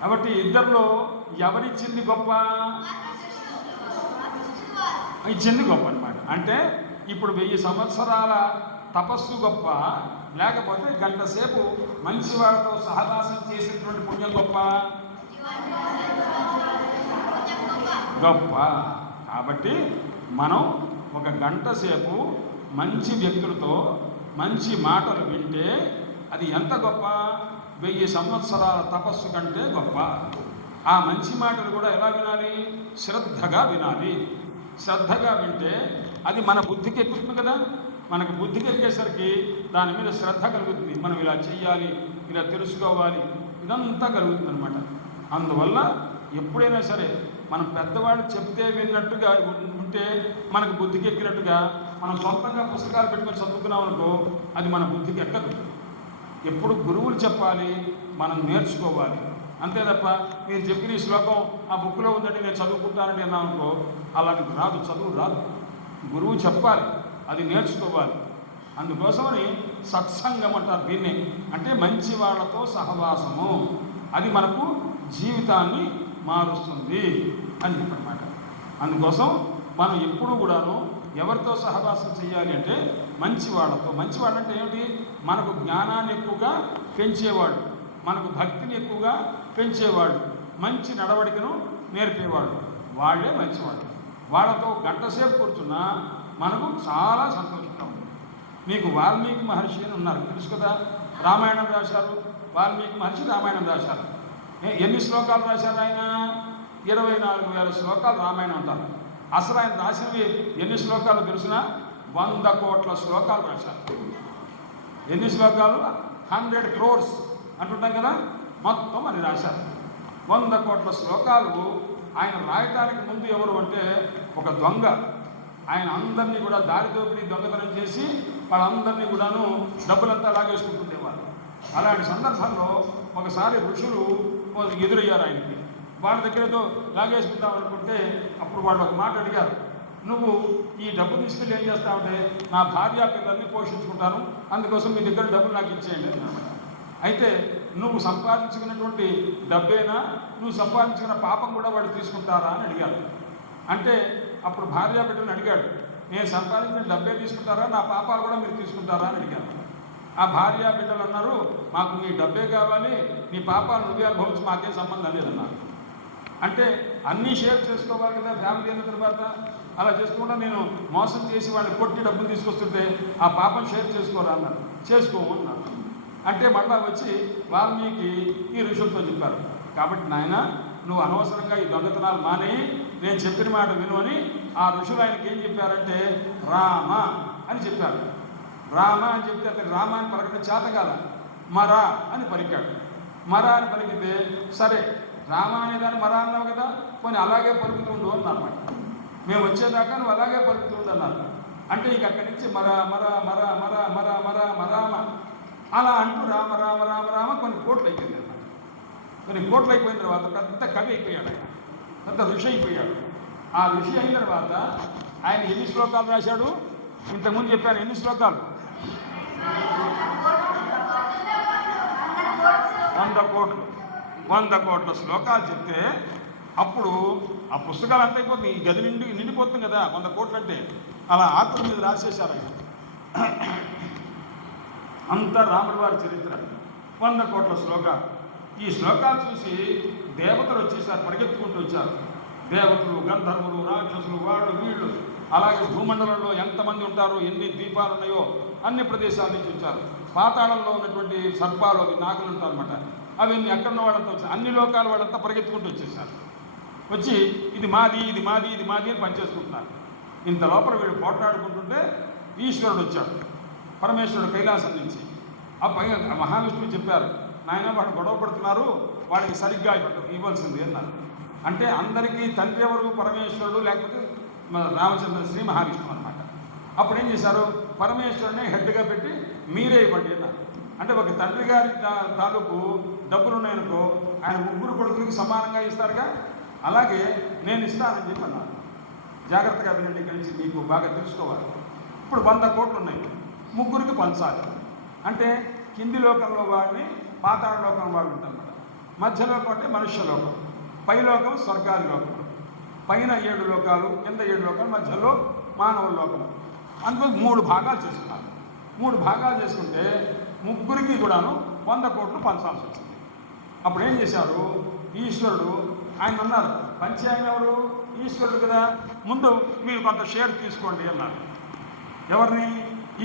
కాబట్టి ఇద్దరిలో ఎవరిచ్చింది గొప్ప? ఇచ్చింది గొప్ప అనమాట. అంటే ఇప్పుడు 1000 సంవత్సరాల తపస్సు గొప్ప, లేకపోతే గంట సేపు మంచి వాళ్ళతో సహవాసం చేసినటువంటి పుణ్యం గొప్ప? గొప్ప. కాబట్టి మనం ఒక గంట సేపు మంచి వ్యక్తులతో మంచి మాటలు వింటే అది ఎంత గొప్ప? 1000 సంవత్సరాల తపస్సు కంటే గొప్ప. ఆ మంచి మాటలు కూడా ఎలా వినాలి? శ్రద్ధగా వినాలి. శ్రద్ధగా వింటే అది మన బుద్ధికి ఎక్కుతుంది కదా. మనకు బుద్ధికి ఎక్కేసరికి దాని మీద శ్రద్ధ కలుగుతుంది. మనం ఇలా చెయ్యాలి, ఇలా తెలుసుకోవాలి, ఇదంతా కలుగుతుంది అనమాట. అందువల్ల ఎప్పుడైనా సరే మనం పెద్దవాళ్ళు చెప్తే విన్నట్టుగా ఉంటే మనకు బుద్ధికి ఎక్కినట్టుగా, మనం సొంతంగా పుస్తకాలు పెట్టుకొని చదువుకున్నాం అనుకో అది మన బుద్ధికి ఎక్కదు. ఎప్పుడు గురువులు చెప్పాలి, మనం నేర్చుకోవాలి. అంతే తప్ప మీరు చెప్పిన ఈ శ్లోకం ఆ బుక్లో ఉందండి నేను చదువుకుంటానని అన్నాం అనుకో అలాంటి రాదు, చదువు రాదు. గురువు చెప్పాలి, అది నేర్చుకోవాలి. అందుకోసమని సత్సంగం అంటారు దీన్ని. అంటే మంచి వాళ్ళతో సహవాసము, అది మనకు జీవితాన్ని మారుస్తుంది అని చెప్పనమాట. అందుకోసం మనం ఎప్పుడూ కూడాను ఎవరితో సహవాసం చేయాలి అంటే మంచి వాళ్ళతో. మంచి వాళ్ళంటే ఏమిటి? మనకు జ్ఞానాన్ని ఎక్కువగా పెంచేవాడు, మనకు భక్తిని ఎక్కువగా పెంచేవాడు, మంచి నడవడికను నేర్పేవాడు, వాళ్ళే మంచివాడు. వాళ్ళతో గంట సేపు కూర్చున్నా మనకు చాలా సంతోషంగా ఉంటుంది. మీకు వాల్మీకి మహర్షి అని ఉన్నారు, తెలుసు కదా. రామాయణం రాశారు వాల్మీకి మహర్షి, రామాయణం రాశారు. ఎన్ని శ్లోకాలు రాశారు ఆయన? 24,000 శ్లోకాలు రామాయణం అంటారు. అసలు ఆయన రాసినవి ఎన్ని శ్లోకాలు తెలిసిన? 100 కోట్ల శ్లోకాలు రాశారు. ఎన్ని శ్లోకాలు? 100 crores అంటుంటాం కదా, మొత్తం అని రాశారు. 100 కోట్ల శ్లోకాలు ఆయన రాయటానికి ముందు ఎవరు అంటే ఒక దొంగ ఆయన అందరినీ కూడా దారి దోపిడీ దొంగతనం చేసి వాళ్ళందరినీ కూడాను డబ్బులంతా లాగేసుకుంటుండేవారు. అలాంటి సందర్భంలో ఒకసారి ఋషులు ఎదురయ్యారు ఆయనకి. వాళ్ళ దగ్గర ఏదో లాగేసుకుంటాం అనుకుంటే అప్పుడు వాళ్ళు ఒక మాట అడిగారు, నువ్వు ఈ డబ్బు తీసుకెళ్ళి ఏం చేస్తావంటే నా భార్య పిల్లల్ని పోషించుకుంటాను, అందుకోసం మీ దగ్గర డబ్బులు నాకు ఇచ్చేయండి అన్నమాట. అయితే నువ్వు సంపాదించుకున్నటువంటి డబ్బేనా, నువ్వు సంపాదించుకున్న పాపం కూడా వాడు తీసుకుంటారా అని అడిగారు. అంటే అప్పుడు భార్య బిడ్డలను అడిగాడు, నేను సంపాదించిన డబ్బే తీసుకుంటారా, నా పాపాలు కూడా మీరు తీసుకుంటారా అని అడిగారు. ఆ భార్య బిడ్డలు అన్నారు, మాకు నీ డబ్బే కావాలి, నీ పాపాలు నువ్వే అనుభవించి మాకేం సంబంధం లేదన్నారు. అంటే అన్నీ షేర్ చేసుకోవాలి కదా ఫ్యామిలీ అయిన తర్వాత. అలా చేసుకుంటా నేను మోసం చేసి వాళ్ళని కొట్టి డబ్బులు తీసుకొస్తుంటే ఆ పాపం షేర్ చేసుకోరా అన్నారు. చేసుకోము అన్నారు. అంటే మళ్ళా వచ్చి వాల్మీకి ఈ ఋషులతో చెప్పారు, కాబట్టి నాయన నువ్వు అనవసరంగా ఈ దొంగతనాలు మానేయి, నేను చెప్పిన మాట విను అని ఆ ఋషులు ఆయనకి ఏం చెప్పారంటే రామ అని చెప్పారు. రామ అని చెప్తే అతను రామ అని పలకడం చేత కాదా, మరా అని పలికాడు. మరా అని పలికితే సరే రామ అనేదాన్ని మరా అన్నావు కదా, పోనీ అలాగే పలుకుతుండు అన్నమాట. మేము వచ్చేదాకా నువ్వు అలాగే పలుకుతుండు అన్నారు. అంటే ఇక అక్కడి నుంచి మరా మరా మరా మరా మరా మరా మరామ అలా అంటూ రామ రామ రామ రామ కొన్ని కోట్లు అయిపోయింది అన్నమాట. కొన్ని కోట్లు అయిపోయిన తర్వాత పెద్ద కవి అయిపోయాడు ఆయన, పెద్ద ఋషి అయిపోయాడు. ఆ ఋషి అయిన తర్వాత ఆయన ఎన్ని శ్లోకాలు రాశాడు, ఇంతకుముందు చెప్పాను ఎన్ని శ్లోకాలు, 100 కోట్ల శ్లోకాలు చెప్తే అప్పుడు ఆ పుస్తకాలు అంతా అయిపోతుంది, ఈ గది నిండిపోతుంది కదా 100 కోట్లు అంటే. అలా ఆకుల మీద రాసేశారు ఆయన. అంతా రాముడి వారి చరిత్ర 100 కోట్ల శ్లోకాలు. ఈ శ్లోకాలు చూసి దేవతలు వచ్చేసారు, పరిగెత్తుకుంటూ వచ్చారు. దేవతలు, గంధర్వులు, రాక్షసులు, వాళ్ళు వీళ్ళు, అలాగే భూమండలంలో ఎంతమంది ఉంటారో, ఎన్ని ద్వీపాలు ఉన్నాయో అన్ని ప్రదేశాల నుంచి వచ్చారు. పాతాళంలో ఉన్నటువంటి సర్పాలు, అవి నాగులు ఉంటారన్నమాట, అవన్నీ ఎక్కడున్న వాళ్ళంతా వచ్చారు. అన్ని లోకాల వాళ్ళంతా పరిగెత్తుకుంటూ వచ్చేసారు. వచ్చి ఇది మాది ఇది మాది ఇది మాది అని పనిచేసుకుంటున్నారు. ఇంత లోపల వీడు పోట్లాడుకుంటుంటే ఈశ్వరుడు వచ్చాడు, పరమేశ్వరుడు కైలాసం నుంచి. ఆ పైగా మహావిష్ణువు చెప్పారు, నాయన వాడు గొడవ పడుతున్నారు, వాడికి సరిగ్గా ఇవ్వాల్సింది అన్నారు. అంటే అందరికీ తండ్రి ఎవరు, పరమేశ్వరుడు, లేకపోతే రామచంద్ర శ్రీ మహావిష్ణువు అనమాట. అప్పుడు ఏం చేశారు, పరమేశ్వరుని హెడ్గా పెట్టి మీరే ఇవ్వండి అన్నారు. అంటే ఒక తండ్రి గారి తాలూకు డబ్బులు ఉన్నాయనుకో, ఆయన 3 కొడుకులకి సమానంగా ఇస్తారుగా, అలాగే నేను ఇస్తానని చెప్పి అన్నారు. జాగ్రత్తగా వినండి, ఇక్కడి నుంచి మీకు బాగా తెలుసుకోవాలి. ఇప్పుడు 100 కోట్లు ఉన్నాయి, 3కి పంచాలి. అంటే కింది లోకంలో వాళ్ళని పాతాళ లోకం వాళ్ళు ఉంటారన్నమాట. మధ్యలోకం అంటే మనుష్యలోకం, పైలోకం స్వర్గాది లోకం, పైన 7 లోకాలు, కింద 7 లోకాలు, మధ్యలో మానవ లోకం. అందులో 3 భాగాలు చేసుకున్నారు. 3 భాగాలు చేసుకుంటే 3కి కూడాను 100 కోట్లు పంచాల్సి వచ్చింది. అప్పుడు ఏం చేశారు, ఈశ్వరుడు ఆయన అన్నారు, పంచి ఆయన ఎవరు, ఈశ్వరుడు కదా, ముందు మీరు కొంత షేర్ తీసుకోండి అన్నారు. ఎవరిని,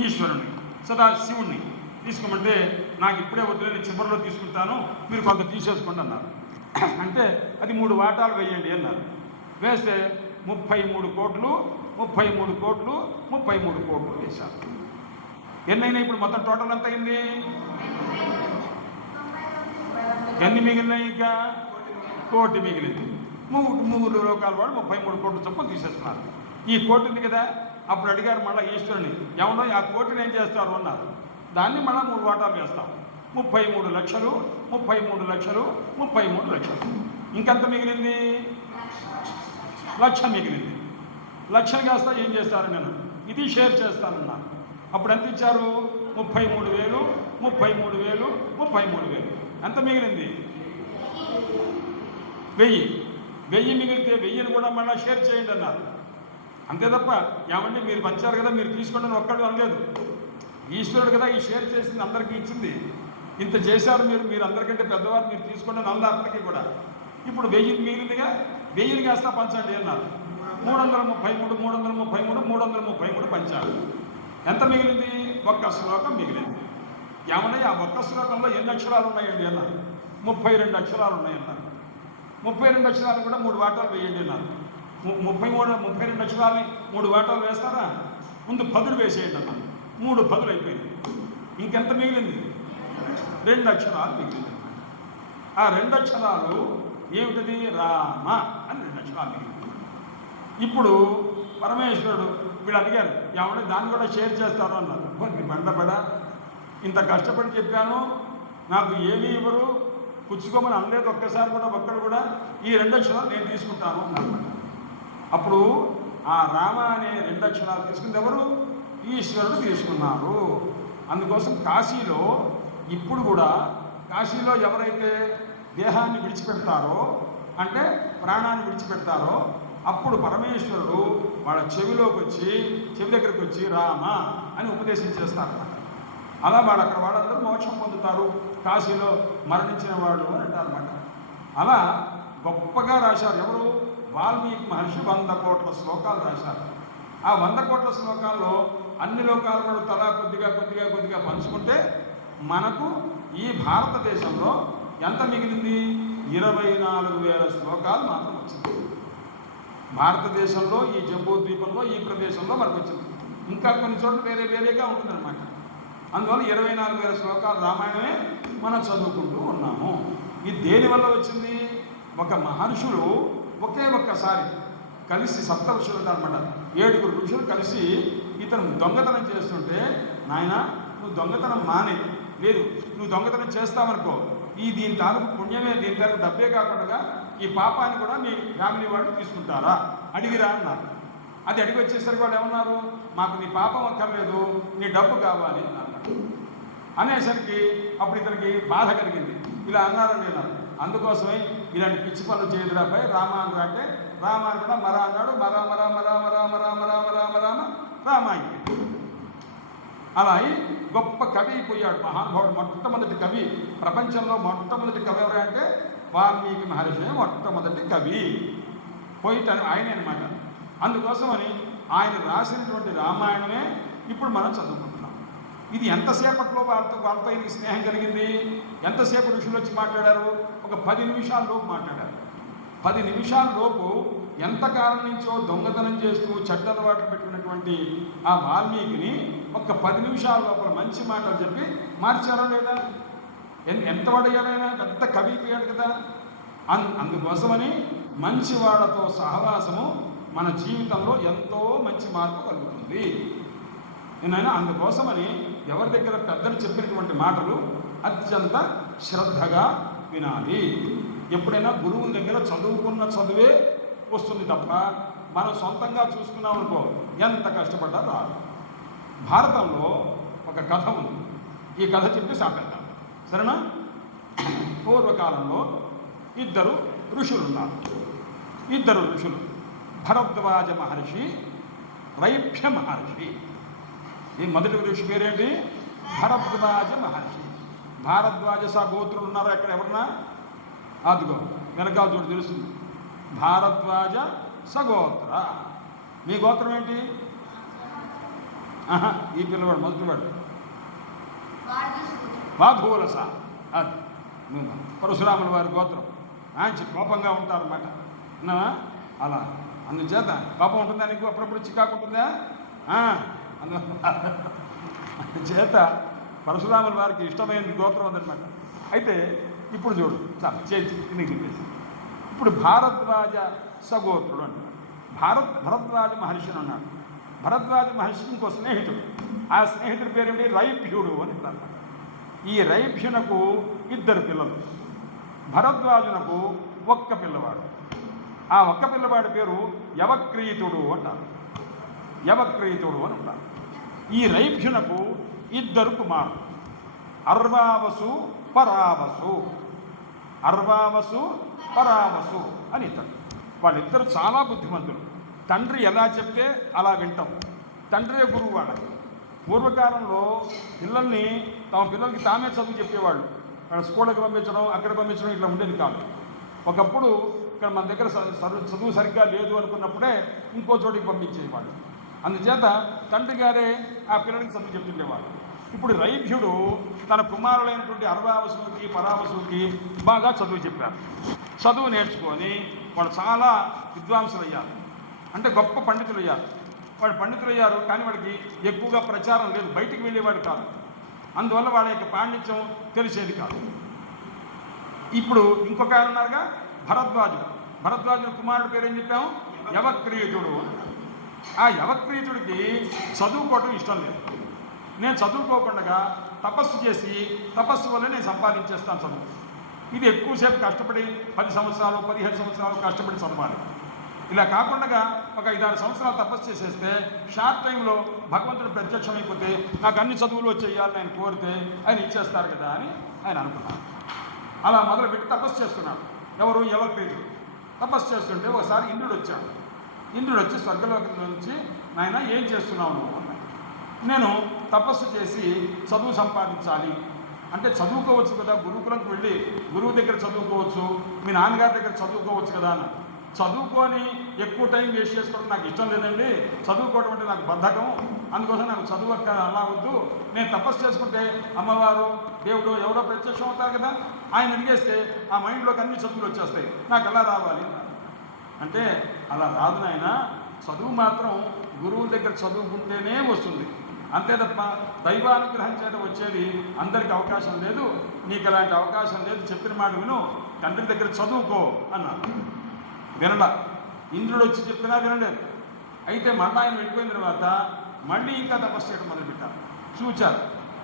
ఈశ్వరుని, సదాశివుణ్ణి తీసుకోమంటే నాకు ఇప్పుడే వదిలేని చివరిలో తీసుకుంటాను, మీరు కొంత తీసేసుకోండి అన్నారు. అంటే అది 3 వాటాలు వేయండి అన్నారు. వేస్తే 33 కోట్లు 33 కోట్లు 33 కోట్లు వేశారు. ఎన్నైనా ఇప్పుడు మొత్తం టోటల్ ఎంత అయింది, ఎన్ని మిగిలినాయి, ఇంకా 1 కోటి మిగిలింది. 3 లోకాల వాడు 33 కోట్లు చొప్పున తీసేస్తున్నారు. ఈ కోటి ఉంది కదా, అప్పుడు అడిగారు మళ్ళీ ఈశ్వరుని, ఎవరో ఆ కోటిని ఏం చేస్తారు అన్నారు. దాన్ని మళ్ళీ 3 వాటాలు వేస్తాం, 33 లక్షలు 33 లక్షలు 33 లక్షలు. ఇంకెంత మిగిలింది, 1,00,000 మిగిలింది. 1,00,000 కాస్త ఏం చేస్తారు, నేను ఇది షేర్ చేస్తానన్నా. అప్పుడు ఎంత ఇచ్చారు, 33,000 33,000 33,000. ఎంత మిగిలింది, 1000 మిగిలితే 1000ని కూడా మళ్ళీ షేర్ చేయండి అన్నారు. అంతే తప్ప ఏమంటే మీరు పంచారు కదా మీరు తీసుకోండి అని ఒక్కడు అనలేదు. ఈశ్వరుడు కదా ఈ షేర్ చేసింది, అందరికీ ఇచ్చింది. ఇంత చేశారు మీరు అందరికంటే పెద్దవారు, మీరు తీసుకోండి అని అన్నారు అందరికీ కూడా. ఇప్పుడు 1000 మిగిలిందిగా, 1000 కాస్త పంచండి అన్నారు. 333 333 333 పంచారు. ఎంత మిగిలింది, 1 శ్లోకం మిగిలింది. ఏమన్నా ఆ 1 శ్లోకంలో ఎన్ని అక్షరాలు ఉన్నాయండి అన్నారు. 32 అక్షరాలు ఉన్నాయన్నారు. 32 అక్షరాలు కూడా 3 వాటాలు వేయండి అన్నారు. 32 అక్షరాలని 3 వాటాలు వేస్తారా, ముందు 10 వేసేయండి అన్నారు. 3 10 అయిపోయింది. ఇంకెంత మిగిలింది, 2 అక్షరాలు మిగిలింది. ఆ 2 అక్షరాలు ఏమిటది, రామ అని 2 అక్షరాలు మిగిలింది. ఇప్పుడు పరమేశ్వరుడు వీళ్ళు అడిగారు, ఏమంటే దాన్ని కూడా షేర్ చేస్తారు అన్నారు. మీ బండపడా, ఇంత కష్టపడి చెప్పాను, నాకు ఏమీ ఇవ్వరు, పుచ్చుకోమని అనలేదు ఒక్కసారి కూడా, ఒక్కడు కూడా. ఈ 2 అక్షరాలు నేను తీసుకుంటాను అన్నమాట. అప్పుడు ఆ రామ అనే 2 అక్షరాలు తీసుకుంది ఎవరు? ఈశ్వరుడు తీసుకున్నారు. అందుకోసం కాశీలో ఇప్పుడు కూడా, కాశీలో ఎవరైతే దేహాన్ని విడిచిపెడతారో, అంటే ప్రాణాన్ని విడిచిపెడతారో, అప్పుడు పరమేశ్వరుడు వాళ్ళ చెవిలోకి వచ్చి, చెవి దగ్గరికి వచ్చి రామ అని ఉపదేశం చేస్తారన్నమాట. అలా అక్కడ వాళ్ళందరూ మోక్షం పొందుతారు, కాశీలో మరణించిన వాళ్ళు అని అంటారన్నమాట. అలా గొప్పగా రాశారు ఎవరు? వాల్మీకి మహర్షి 100 కోట్ల శ్లోకాలు రాశారు. ఆ 100 కోట్ల శ్లోకాల్లో అన్ని లోకాల వాళ్ళు తలా కొద్దిగా కొద్దిగా కొద్దిగా పంచుకుంటే మనకు ఈ భారతదేశంలో ఎంత మిగిలింది? 24,000 శ్లోకాలు మాత్రం వచ్చింది. భారతదేశంలో ఈ జంబూ ద్వీపంలో ఈ ప్రదేశంలో మనకు వచ్చింది. ఇంకా కొన్ని చోట్ల వేరే వేరేగా ఉంటుందన్నమాట. అందువల్ల 24,000 శ్లోకాలు రామాయణమే మనం చదువుకుంటూ ఉన్నాము. ఇది దేనివల్ల వచ్చింది? ఒక మహర్షులు ఒకే ఒక్కసారి కలిసి, 7 ఋషులు అనమాట, 7 ఋషులు కలిసి ఇతను దొంగతనం చేస్తుంటే, నాయన నువ్వు దొంగతనం మానే, లేదు నువ్వు దొంగతనం చేస్తావనుకో, దీని తాలూకు పుణ్యమే, దీని తాలూకు డబ్బే కాకుండా ఈ పాపాన్ని కూడా మీ ఫ్యామిలీ వాళ్ళు తీసుకుంటారా అడిగిరా అన్నారు. అది అడిగి వచ్చేసరికి వాళ్ళు ఏమన్నారు? మాకు నీ పాపం అక్కర్లేదు, నీ డబ్బు కావాలి అన్నారు. అనేసరికి అప్పుడు ఇతనికి బాధ కలిగింది. ఇలా అన్నారని నేను, అందుకోసమే ఇలాంటి పిచ్చి పనులు చేయదురాపై రామ అనరా అంటే, రామ అని కూడా మరా అన్నాడు. మరామ రామ రామ రామ రామ రామ రామ రామ రామాయి. అలా గొప్ప కవి అయిపోయాడు మహానుభావుడు. మొట్టమొదటి కవి, ప్రపంచంలో మొట్టమొదటి కవి ఎవరంటే వాల్మీకి మహర్షి మొట్టమొదటి కవి. పోయిట ఆయనే అనమాట. అందుకోసమని ఆయన రాసినటువంటి రామాయణమే ఇప్పుడు మనం చదువుకుంటున్నాం. ఇది ఎంతసేపట్లో వాళ్ళతో ఈ స్నేహం కలిగింది? ఎంతసేపు ఋషులు వచ్చి మాట్లాడారు? ఒక 10 నిమిషాల లోపు మాట్లాడారు. 10 నిమిషాల లోపు ఎంతకాలం నుంచో దొంగతనం చేస్తూ చెడ్డలవాట్లు పెట్టుకున్నటువంటి ఆ వాల్మీకిని ఒక 10 నిమిషాల లోపల మంచి మాటలు చెప్పి మార్చారా లేదా? ఎంత వాడయ్యాడైనా పెద్ద కవి అయిపోయాడు కదా. అందుకోసమని మంచి వాళ్ళతో సహవాసము మన జీవితంలో ఎంతో మంచి మార్పు కలుగుతుంది. నేనైనా అందుకోసమని ఎవరి దగ్గర పెద్దలు చెప్పినటువంటి మాటలు అత్యంత శ్రద్ధగా వినాలి. ఎప్పుడైనా గురువుల దగ్గర చదువుకున్న చదువే వస్తుంది తప్ప మనం సొంతంగా చూసుకున్నాం అనుకో, ఎంత కష్టపడ్డా రాదు. భారతంలో ఒక కథ ఉంది. ఈ కథ చెప్పి సాపేద్దాం, సరేనా? పూర్వకాలంలో 2 ఋషులు ఉన్నారు. 2 ఋషులు, భరద్వాజ మహర్షి, రైభ్య మహర్షి. ఈ మొదటి ఋషి పేరేంటి? భరద్వాజ మహర్షి. భారద్వాజ గోత్రులు ఉన్నారు ఎక్కడ? ఎవరన్నా అదిగో వెనకాల చూడు తెలుస్తుంది. భారద్వాజ సగోత్ర. మీ గోత్రం ఏంటి? ఈ పిల్లవాడు మొదటివాడు వాధూలస. అది పరశురాముల వారి గోత్రం. మంచి కోపంగా ఉంటారన్నమాట. విన్నావా? అలా అందుచేత కోపం ఉంటుందా నీకు? అప్పుడప్పుడు చికాకు ఉంటుందా? అందుచేత పరశురాముల వారికి ఇష్టమైన గోత్రం ఉందన్నమాట. అయితే ఇప్పుడు చూడు, చేసి చెప్పేసి ఇప్పుడు భారద్వాజ సగోత్రుడు అంటారు. భరద్వాజ మహర్షి అని అన్నాడు. భరద్వాజ మహర్షికి ఇంకో స్నేహితుడు. ఆ స్నేహితుడి పేరేంటి? రైభ్యుడు అని అంటారు. ఈ రైభ్యునకు 2 పిల్లలు. భరద్వాజునకు ఒక్క పిల్లవాడు. ఆ ఒక్క పిల్లవాడి పేరు యవక్రీతుడు అంటారు. యవక్రీతుడు అని అంటారు. ఈ రైభ్యునకు 2 కుమారులు, అర్వావసు పరావసు. అర్వావసు పరావసు అని ఇద్దరు. వాళ్ళిద్దరు చాలా బుద్ధిమంతులు. తండ్రి ఎలా చెప్తే అలా వింటాం. తండ్రే గురువు వాళ్ళకి. పూర్వకాలంలో పిల్లల్ని తమ పిల్లలకి తామే చదువు చెప్పేవాళ్ళు. వాళ్ళ స్కూళ్ళకి పంపించడం, అక్కడ పంపించడం ఇట్లా ఉండేది కాదు. ఒకప్పుడు ఇక్కడ మన దగ్గర చదువు సరిగ్గా లేదు అనుకున్నప్పుడే ఇంకో చోటికి పంపించేవాళ్ళు. అందుచేత తండ్రి గారే ఆ పిల్లలకి చదువు చెప్తుండేవాళ్ళు. ఇప్పుడు రైభ్యుడు తన కుమారులైనటువంటి అర్వావసుకి పరావసుకి బాగా చదువు చెప్పారు. చదువు నేర్చుకొని వాళ్ళు చాలా విద్వాంసులు అయ్యారు. అంటే గొప్ప పండితులు అయ్యారు. వాడు పండితులు అయ్యారు, కానీ వాడికి ఎక్కువగా ప్రచారం లేదు, బయటికి వెళ్ళేవాడు కాదు. అందువల్ల వాళ్ళ యొక్క పాండిత్యం తెలిసేది కాదు. ఇప్పుడు ఇంకొక ఆయన ఉన్నారుగా, భరద్వాజుడు. భరద్వాజుడు కుమారుడు పేరు ఏం చెప్పాము? యవక్రీతుడు. ఆ యవక్రీతుడికి చదువుకోవటం ఇష్టం లేదు. నేను చదువుకోకుండా తపస్సు చేసి తపస్సు వల్ల నేను సంపాదించేస్తాను చదువు. ఇది ఎక్కువసేపు కష్టపడి 10 సంవత్సరాలు 15 సంవత్సరాలు కష్టపడి చదవాలి. ఇలా కాకుండా ఒక 5-6 సంవత్సరాలు తపస్సు చేసేస్తే షార్ట్ టైంలో భగవంతుడు ప్రత్యక్షమైపోతే నాకు అన్ని చదువులు వచ్చేయాలని ఆయన కోరితే ఆయన ఇచ్చేస్తారు కదా అని ఆయన అనుకున్నాడు. అలా మొదలుపెట్టి తపస్సు చేస్తున్నాడు. ఎవరు? యవక్రీతుడు తపస్సు చేస్తుంటే ఒకసారి ఇంద్రుడు వచ్చాడు. ఇంద్రుడు వచ్చి స్వర్గలోకి నుంచి, నాయన ఏం చేస్తున్నావు నువ్వు అన్నాడు. నేను తపస్సు చేసి చదువు సంపాదించాలి అంటే చదువుకోవచ్చు కదా, గురుకులకు వెళ్ళి గురువు దగ్గర చదువుకోవచ్చు, మీ నాన్నగారి దగ్గర చదువుకోవచ్చు కదా అన్న. చదువుకొని ఎక్కువ టైం వేస్ట్ చేసుకోవడం నాకు ఇష్టం లేదండి, చదువుకోవడం అంటే నాకు బద్ధకం, అందుకోసం నాకు చదువు అలా వద్దు, నేను తపస్సు చేసుకుంటే అమ్మవారు దేవుడు ఎవరో ప్రత్యక్షం అవుతారు కదా, ఆయన అడిగేస్తే ఆ మైండ్లోకి అన్ని చదువులు వచ్చేస్తాయి, నాకు అలా రావాలి అంటే అలా రాదు నాయన, చదువు మాత్రం గురువుల దగ్గర చదువుకుంటేనే వస్తుంది, అంతే తప్ప దైవానుగ్రహం చేత వచ్చేది అందరికీ అవకాశం లేదు, నీకు అలాంటి అవకాశం లేదు, చెప్పిన మాట విను, తండ్రి దగ్గర చదువుకో అన్నాడు. వినడా, ఇంద్రుడు వచ్చి చెప్పినా వినలేదు. అయితే మళ్ళీ ఆయన వెళ్ళిపోయిన తర్వాత మళ్ళీ ఇంకా తపస్సు చేయడం మొదలుపెట్టారు. చూచారు,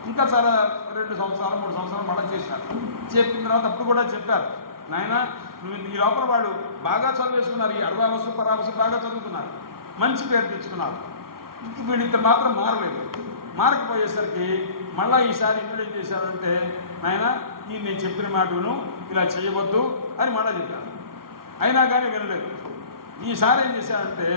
ఇంకా చాలా 2 సంవత్సరాలు 3 సంవత్సరాలు మళ్ళీ చేశారు. చెప్పిన తర్వాత అప్పుడు కూడా చెప్పారు, నాయన నువ్వు ఈ లోపల వాళ్ళు బాగా చదివేసుకున్నారు, ఈ అర్వావసు పరావసు బాగా చదువుతున్నారు, మంచి పేరు తెచ్చుకున్నారు, వీళ్ళిద్దరు మాత్రం మారలేదు. మారకపోయేసరికి మళ్ళీ ఈసారి ఇంద్రుడు ఏం చేశారంటే, నాయన నేను చెప్పిన మాటను ఇలా చేయవద్దు అని మళ్ళీ చెప్పాను. అయినా కానీ వినలేదు. ఈసారి ఏం చేశాడంటే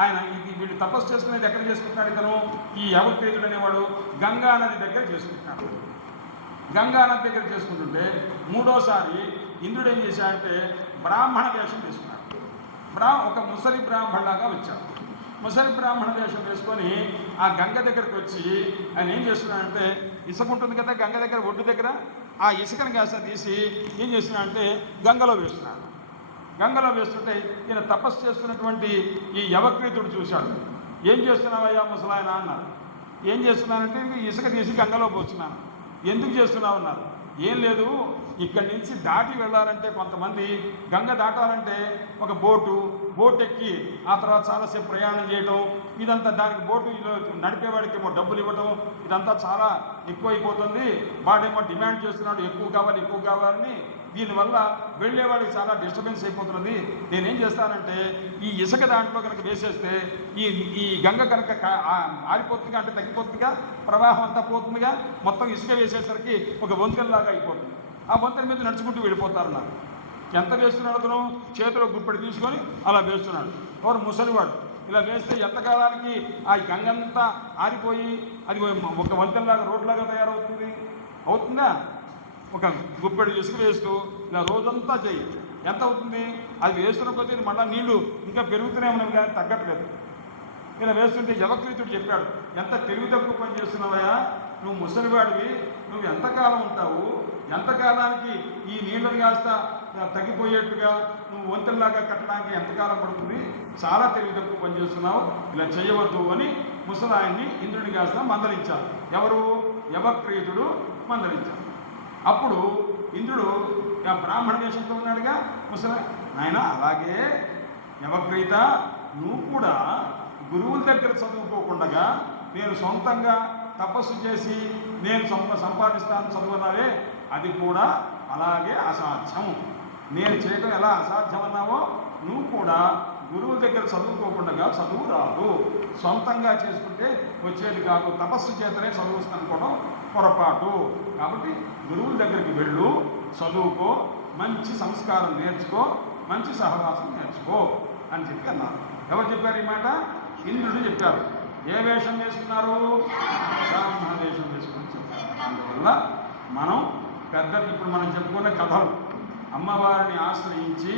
ఆయన వీళ్ళు తపస్సు చేసుకునేది ఎక్కడ చేసుకుంటున్నాడు, ఇతను ఈ యవక్రీతుడు అనేవాడు గంగా నది దగ్గర చేసుకుంటున్నాడు. గంగా నది దగ్గర చేసుకుంటుంటే మూడోసారి ఇంద్రుడు ఏం చేశాడంటే బ్రాహ్మణ వేషం తీసుకున్నాడు. ఒక ముసలి బ్రాహ్మణలాగా వచ్చాడు. ముసలి బ్రాహ్మణ వేషం వేసుకొని ఆ గంగ దగ్గరికి వచ్చి ఆయన ఏం చేస్తున్నాడంటే, ఇసుక ఉంటుంది కదా గంగ దగ్గర, ఒడ్డు దగ్గర, ఆ ఇసుకను కాస్త తీసి ఏం చేస్తున్నాడంటే గంగలో వేస్తున్నాడు. గంగలో వేస్తుంటే ఈయన తపస్సు చేస్తున్నటువంటి ఈ యవక్రీతుడు చూశాడు. ఏం చేస్తున్నావయ్యా ముసలాయన అన్నారు. ఏం చేస్తున్నానంటే ఇసుక తీసి గంగలో పోస్తున్నాను. ఎందుకు చేస్తున్నావు అన్నారు. ఏం లేదు, ఇక్కడి నుంచి దాటి వెళ్ళాలంటే కొంతమంది గంగ దాటాలంటే ఒక బోట్ ఎక్కి ఆ తర్వాత చాలాసేపు ప్రయాణం చేయడం, ఇదంతా దానికి బోటు నడిపేవాడికి ఏమో డబ్బులు ఇవ్వటం, ఇదంతా చాలా ఎక్కువైపోతుంది, వాడేమో డిమాండ్ చేస్తున్నాడు ఎక్కువ కావాలని, దీనివల్ల వెళ్ళేవాడికి చాలా డిస్టర్బెన్స్ అయిపోతున్నది. నేనేం చేస్తానంటే ఈ ఇసుక దాంట్లో కనుక వేసేస్తే ఈ గంగ కనుక ఆరిపోతుందిగా, అంటే తగ్గిపోతుందిగా, ప్రవాహం అంతా పోతుందిగా, మొత్తం ఇసుక వేసేసరికి ఒక వంతెనలాగా అయిపోతుంది. ఆ వంతెన మీద నడుచుకుంటూ వెళ్ళిపోతారు. నాకు ఎంత వేస్తున్నాడు అతను, చేతిలో గుప్పెడు తీసుకొని అలా వేస్తున్నాడు. ఎవరు? ముసలివాడు. ఇలా వేస్తే ఎంతకాలానికి ఆ గంగంతా ఆరిపోయి అది ఒక వంతెనలాగా రోడ్లాగా తయారవుతుంది? అవుతుందా? ఒక గుప్పెడు ఇసుక వేస్తూ ఇలా రోజంతా చేయి, ఎంత అవుతుంది? అది వేస్తున్న కొద్దీ మళ్ళీ నీళ్లు ఇంకా పెరుగుతూనే ఉన్నవి కానీ తగ్గట్లేదు. ఇలా వేస్తుంటే యవక్రీతుడు చెప్పాడు, ఎంత తెలివి తక్కువ పని చేస్తున్నావయ్యా, నువ్వు ముసలివాడివి, నువ్వు ఎంతకాలం ఉంటావు, ఎంతకాలానికి ఈ నీళ్ళని కాస్త తగ్గిపోయేట్టుగా నువ్వు వంతెనలాగా కట్టడానికి ఎంతకాలం పడుతుంది, చాలా తెలివి తక్కువ పని చేస్తున్నావు, ఇలా చేయవద్దు అని ముసలాయన్ని ఇంద్రుని కాస్త మందలించారు. ఎవరు? యవక్రీతుడు మందలించారు. అప్పుడు ఇంద్రుడు బ్రాహ్మణ వేషంతో ఉన్నాడుగా ముసలి, నాయన అలాగే యవక్రీత, నువ్వు కూడా గురువుల దగ్గర చదువుకోకుండా నేను సొంతంగా తపస్సు చేసి నేను సంపాదిస్తాను చదువున్నావే, అది కూడా అలాగే అసాధ్యం. నేను చేయడం ఎలా అసాధ్యం అన్నావో నువ్వు కూడా గురువు దగ్గర చదువుకోకుండా చదువు రాదు, సొంతంగా చేసుకుంటే వచ్చేది కాదు, తపస్సు చేతనే చదువుస్తాను అనుకోవడం పొరపాటు. కాబట్టి గురువుల దగ్గరికి వెళ్ళు, చదువుకో, మంచి సంస్కారం నేర్చుకో, మంచి సహవాసం నేర్చుకో అని చెప్పి అన్నారు. ఎవరు చెప్పారు ఈ మాట? ఇంద్రుడు చెప్పారు. ఏ వేషం వేసుకున్నారు? బ్రాహ్మణ వేషం వేసుకుని చెప్పారు. అందువల్ల మనం ఇప్పుడు మనం చెప్పుకున్న కథలు, అమ్మవారిని ఆశ్రయించి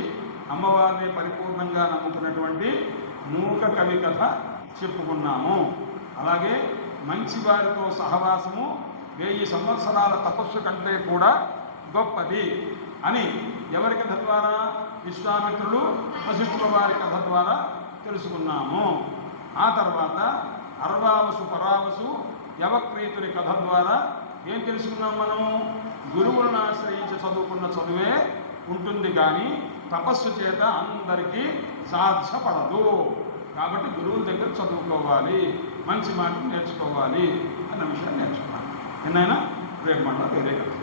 అమ్మవారిని పరిపూర్ణంగా నమ్ముకున్నటువంటి మూక కవి కథ చెప్పుకున్నాము. అలాగే మంచి వారితో సహవాసము 1000 సంవత్సరాల తపస్సు కంటే కూడా గొప్పది అని ఎవరి కథ ద్వారా? విశ్వామిత్రుడు వశిష్ఠుల వారి కథ ద్వారా తెలుసుకున్నాము. ఆ తర్వాత అర్వావసు పరావసు యవక్రీతుని కథ ద్వారా ఏం తెలుసుకున్నాం? మనం గురువులను ఆశ్రయించి చదువుకున్న చదువే ఉంటుంది కానీ తపస్సు చేత అందరికీ సాధ్యపడదు. కాబట్టి గురువుల దగ్గర చదువుకోవాలి, మంచి మాటలు నేర్చుకోవాలి అన్న విషయాన్ని నేర్చుకున్నాను. నిన్నైనా రేపు మళ్ళీ వేరే కదా.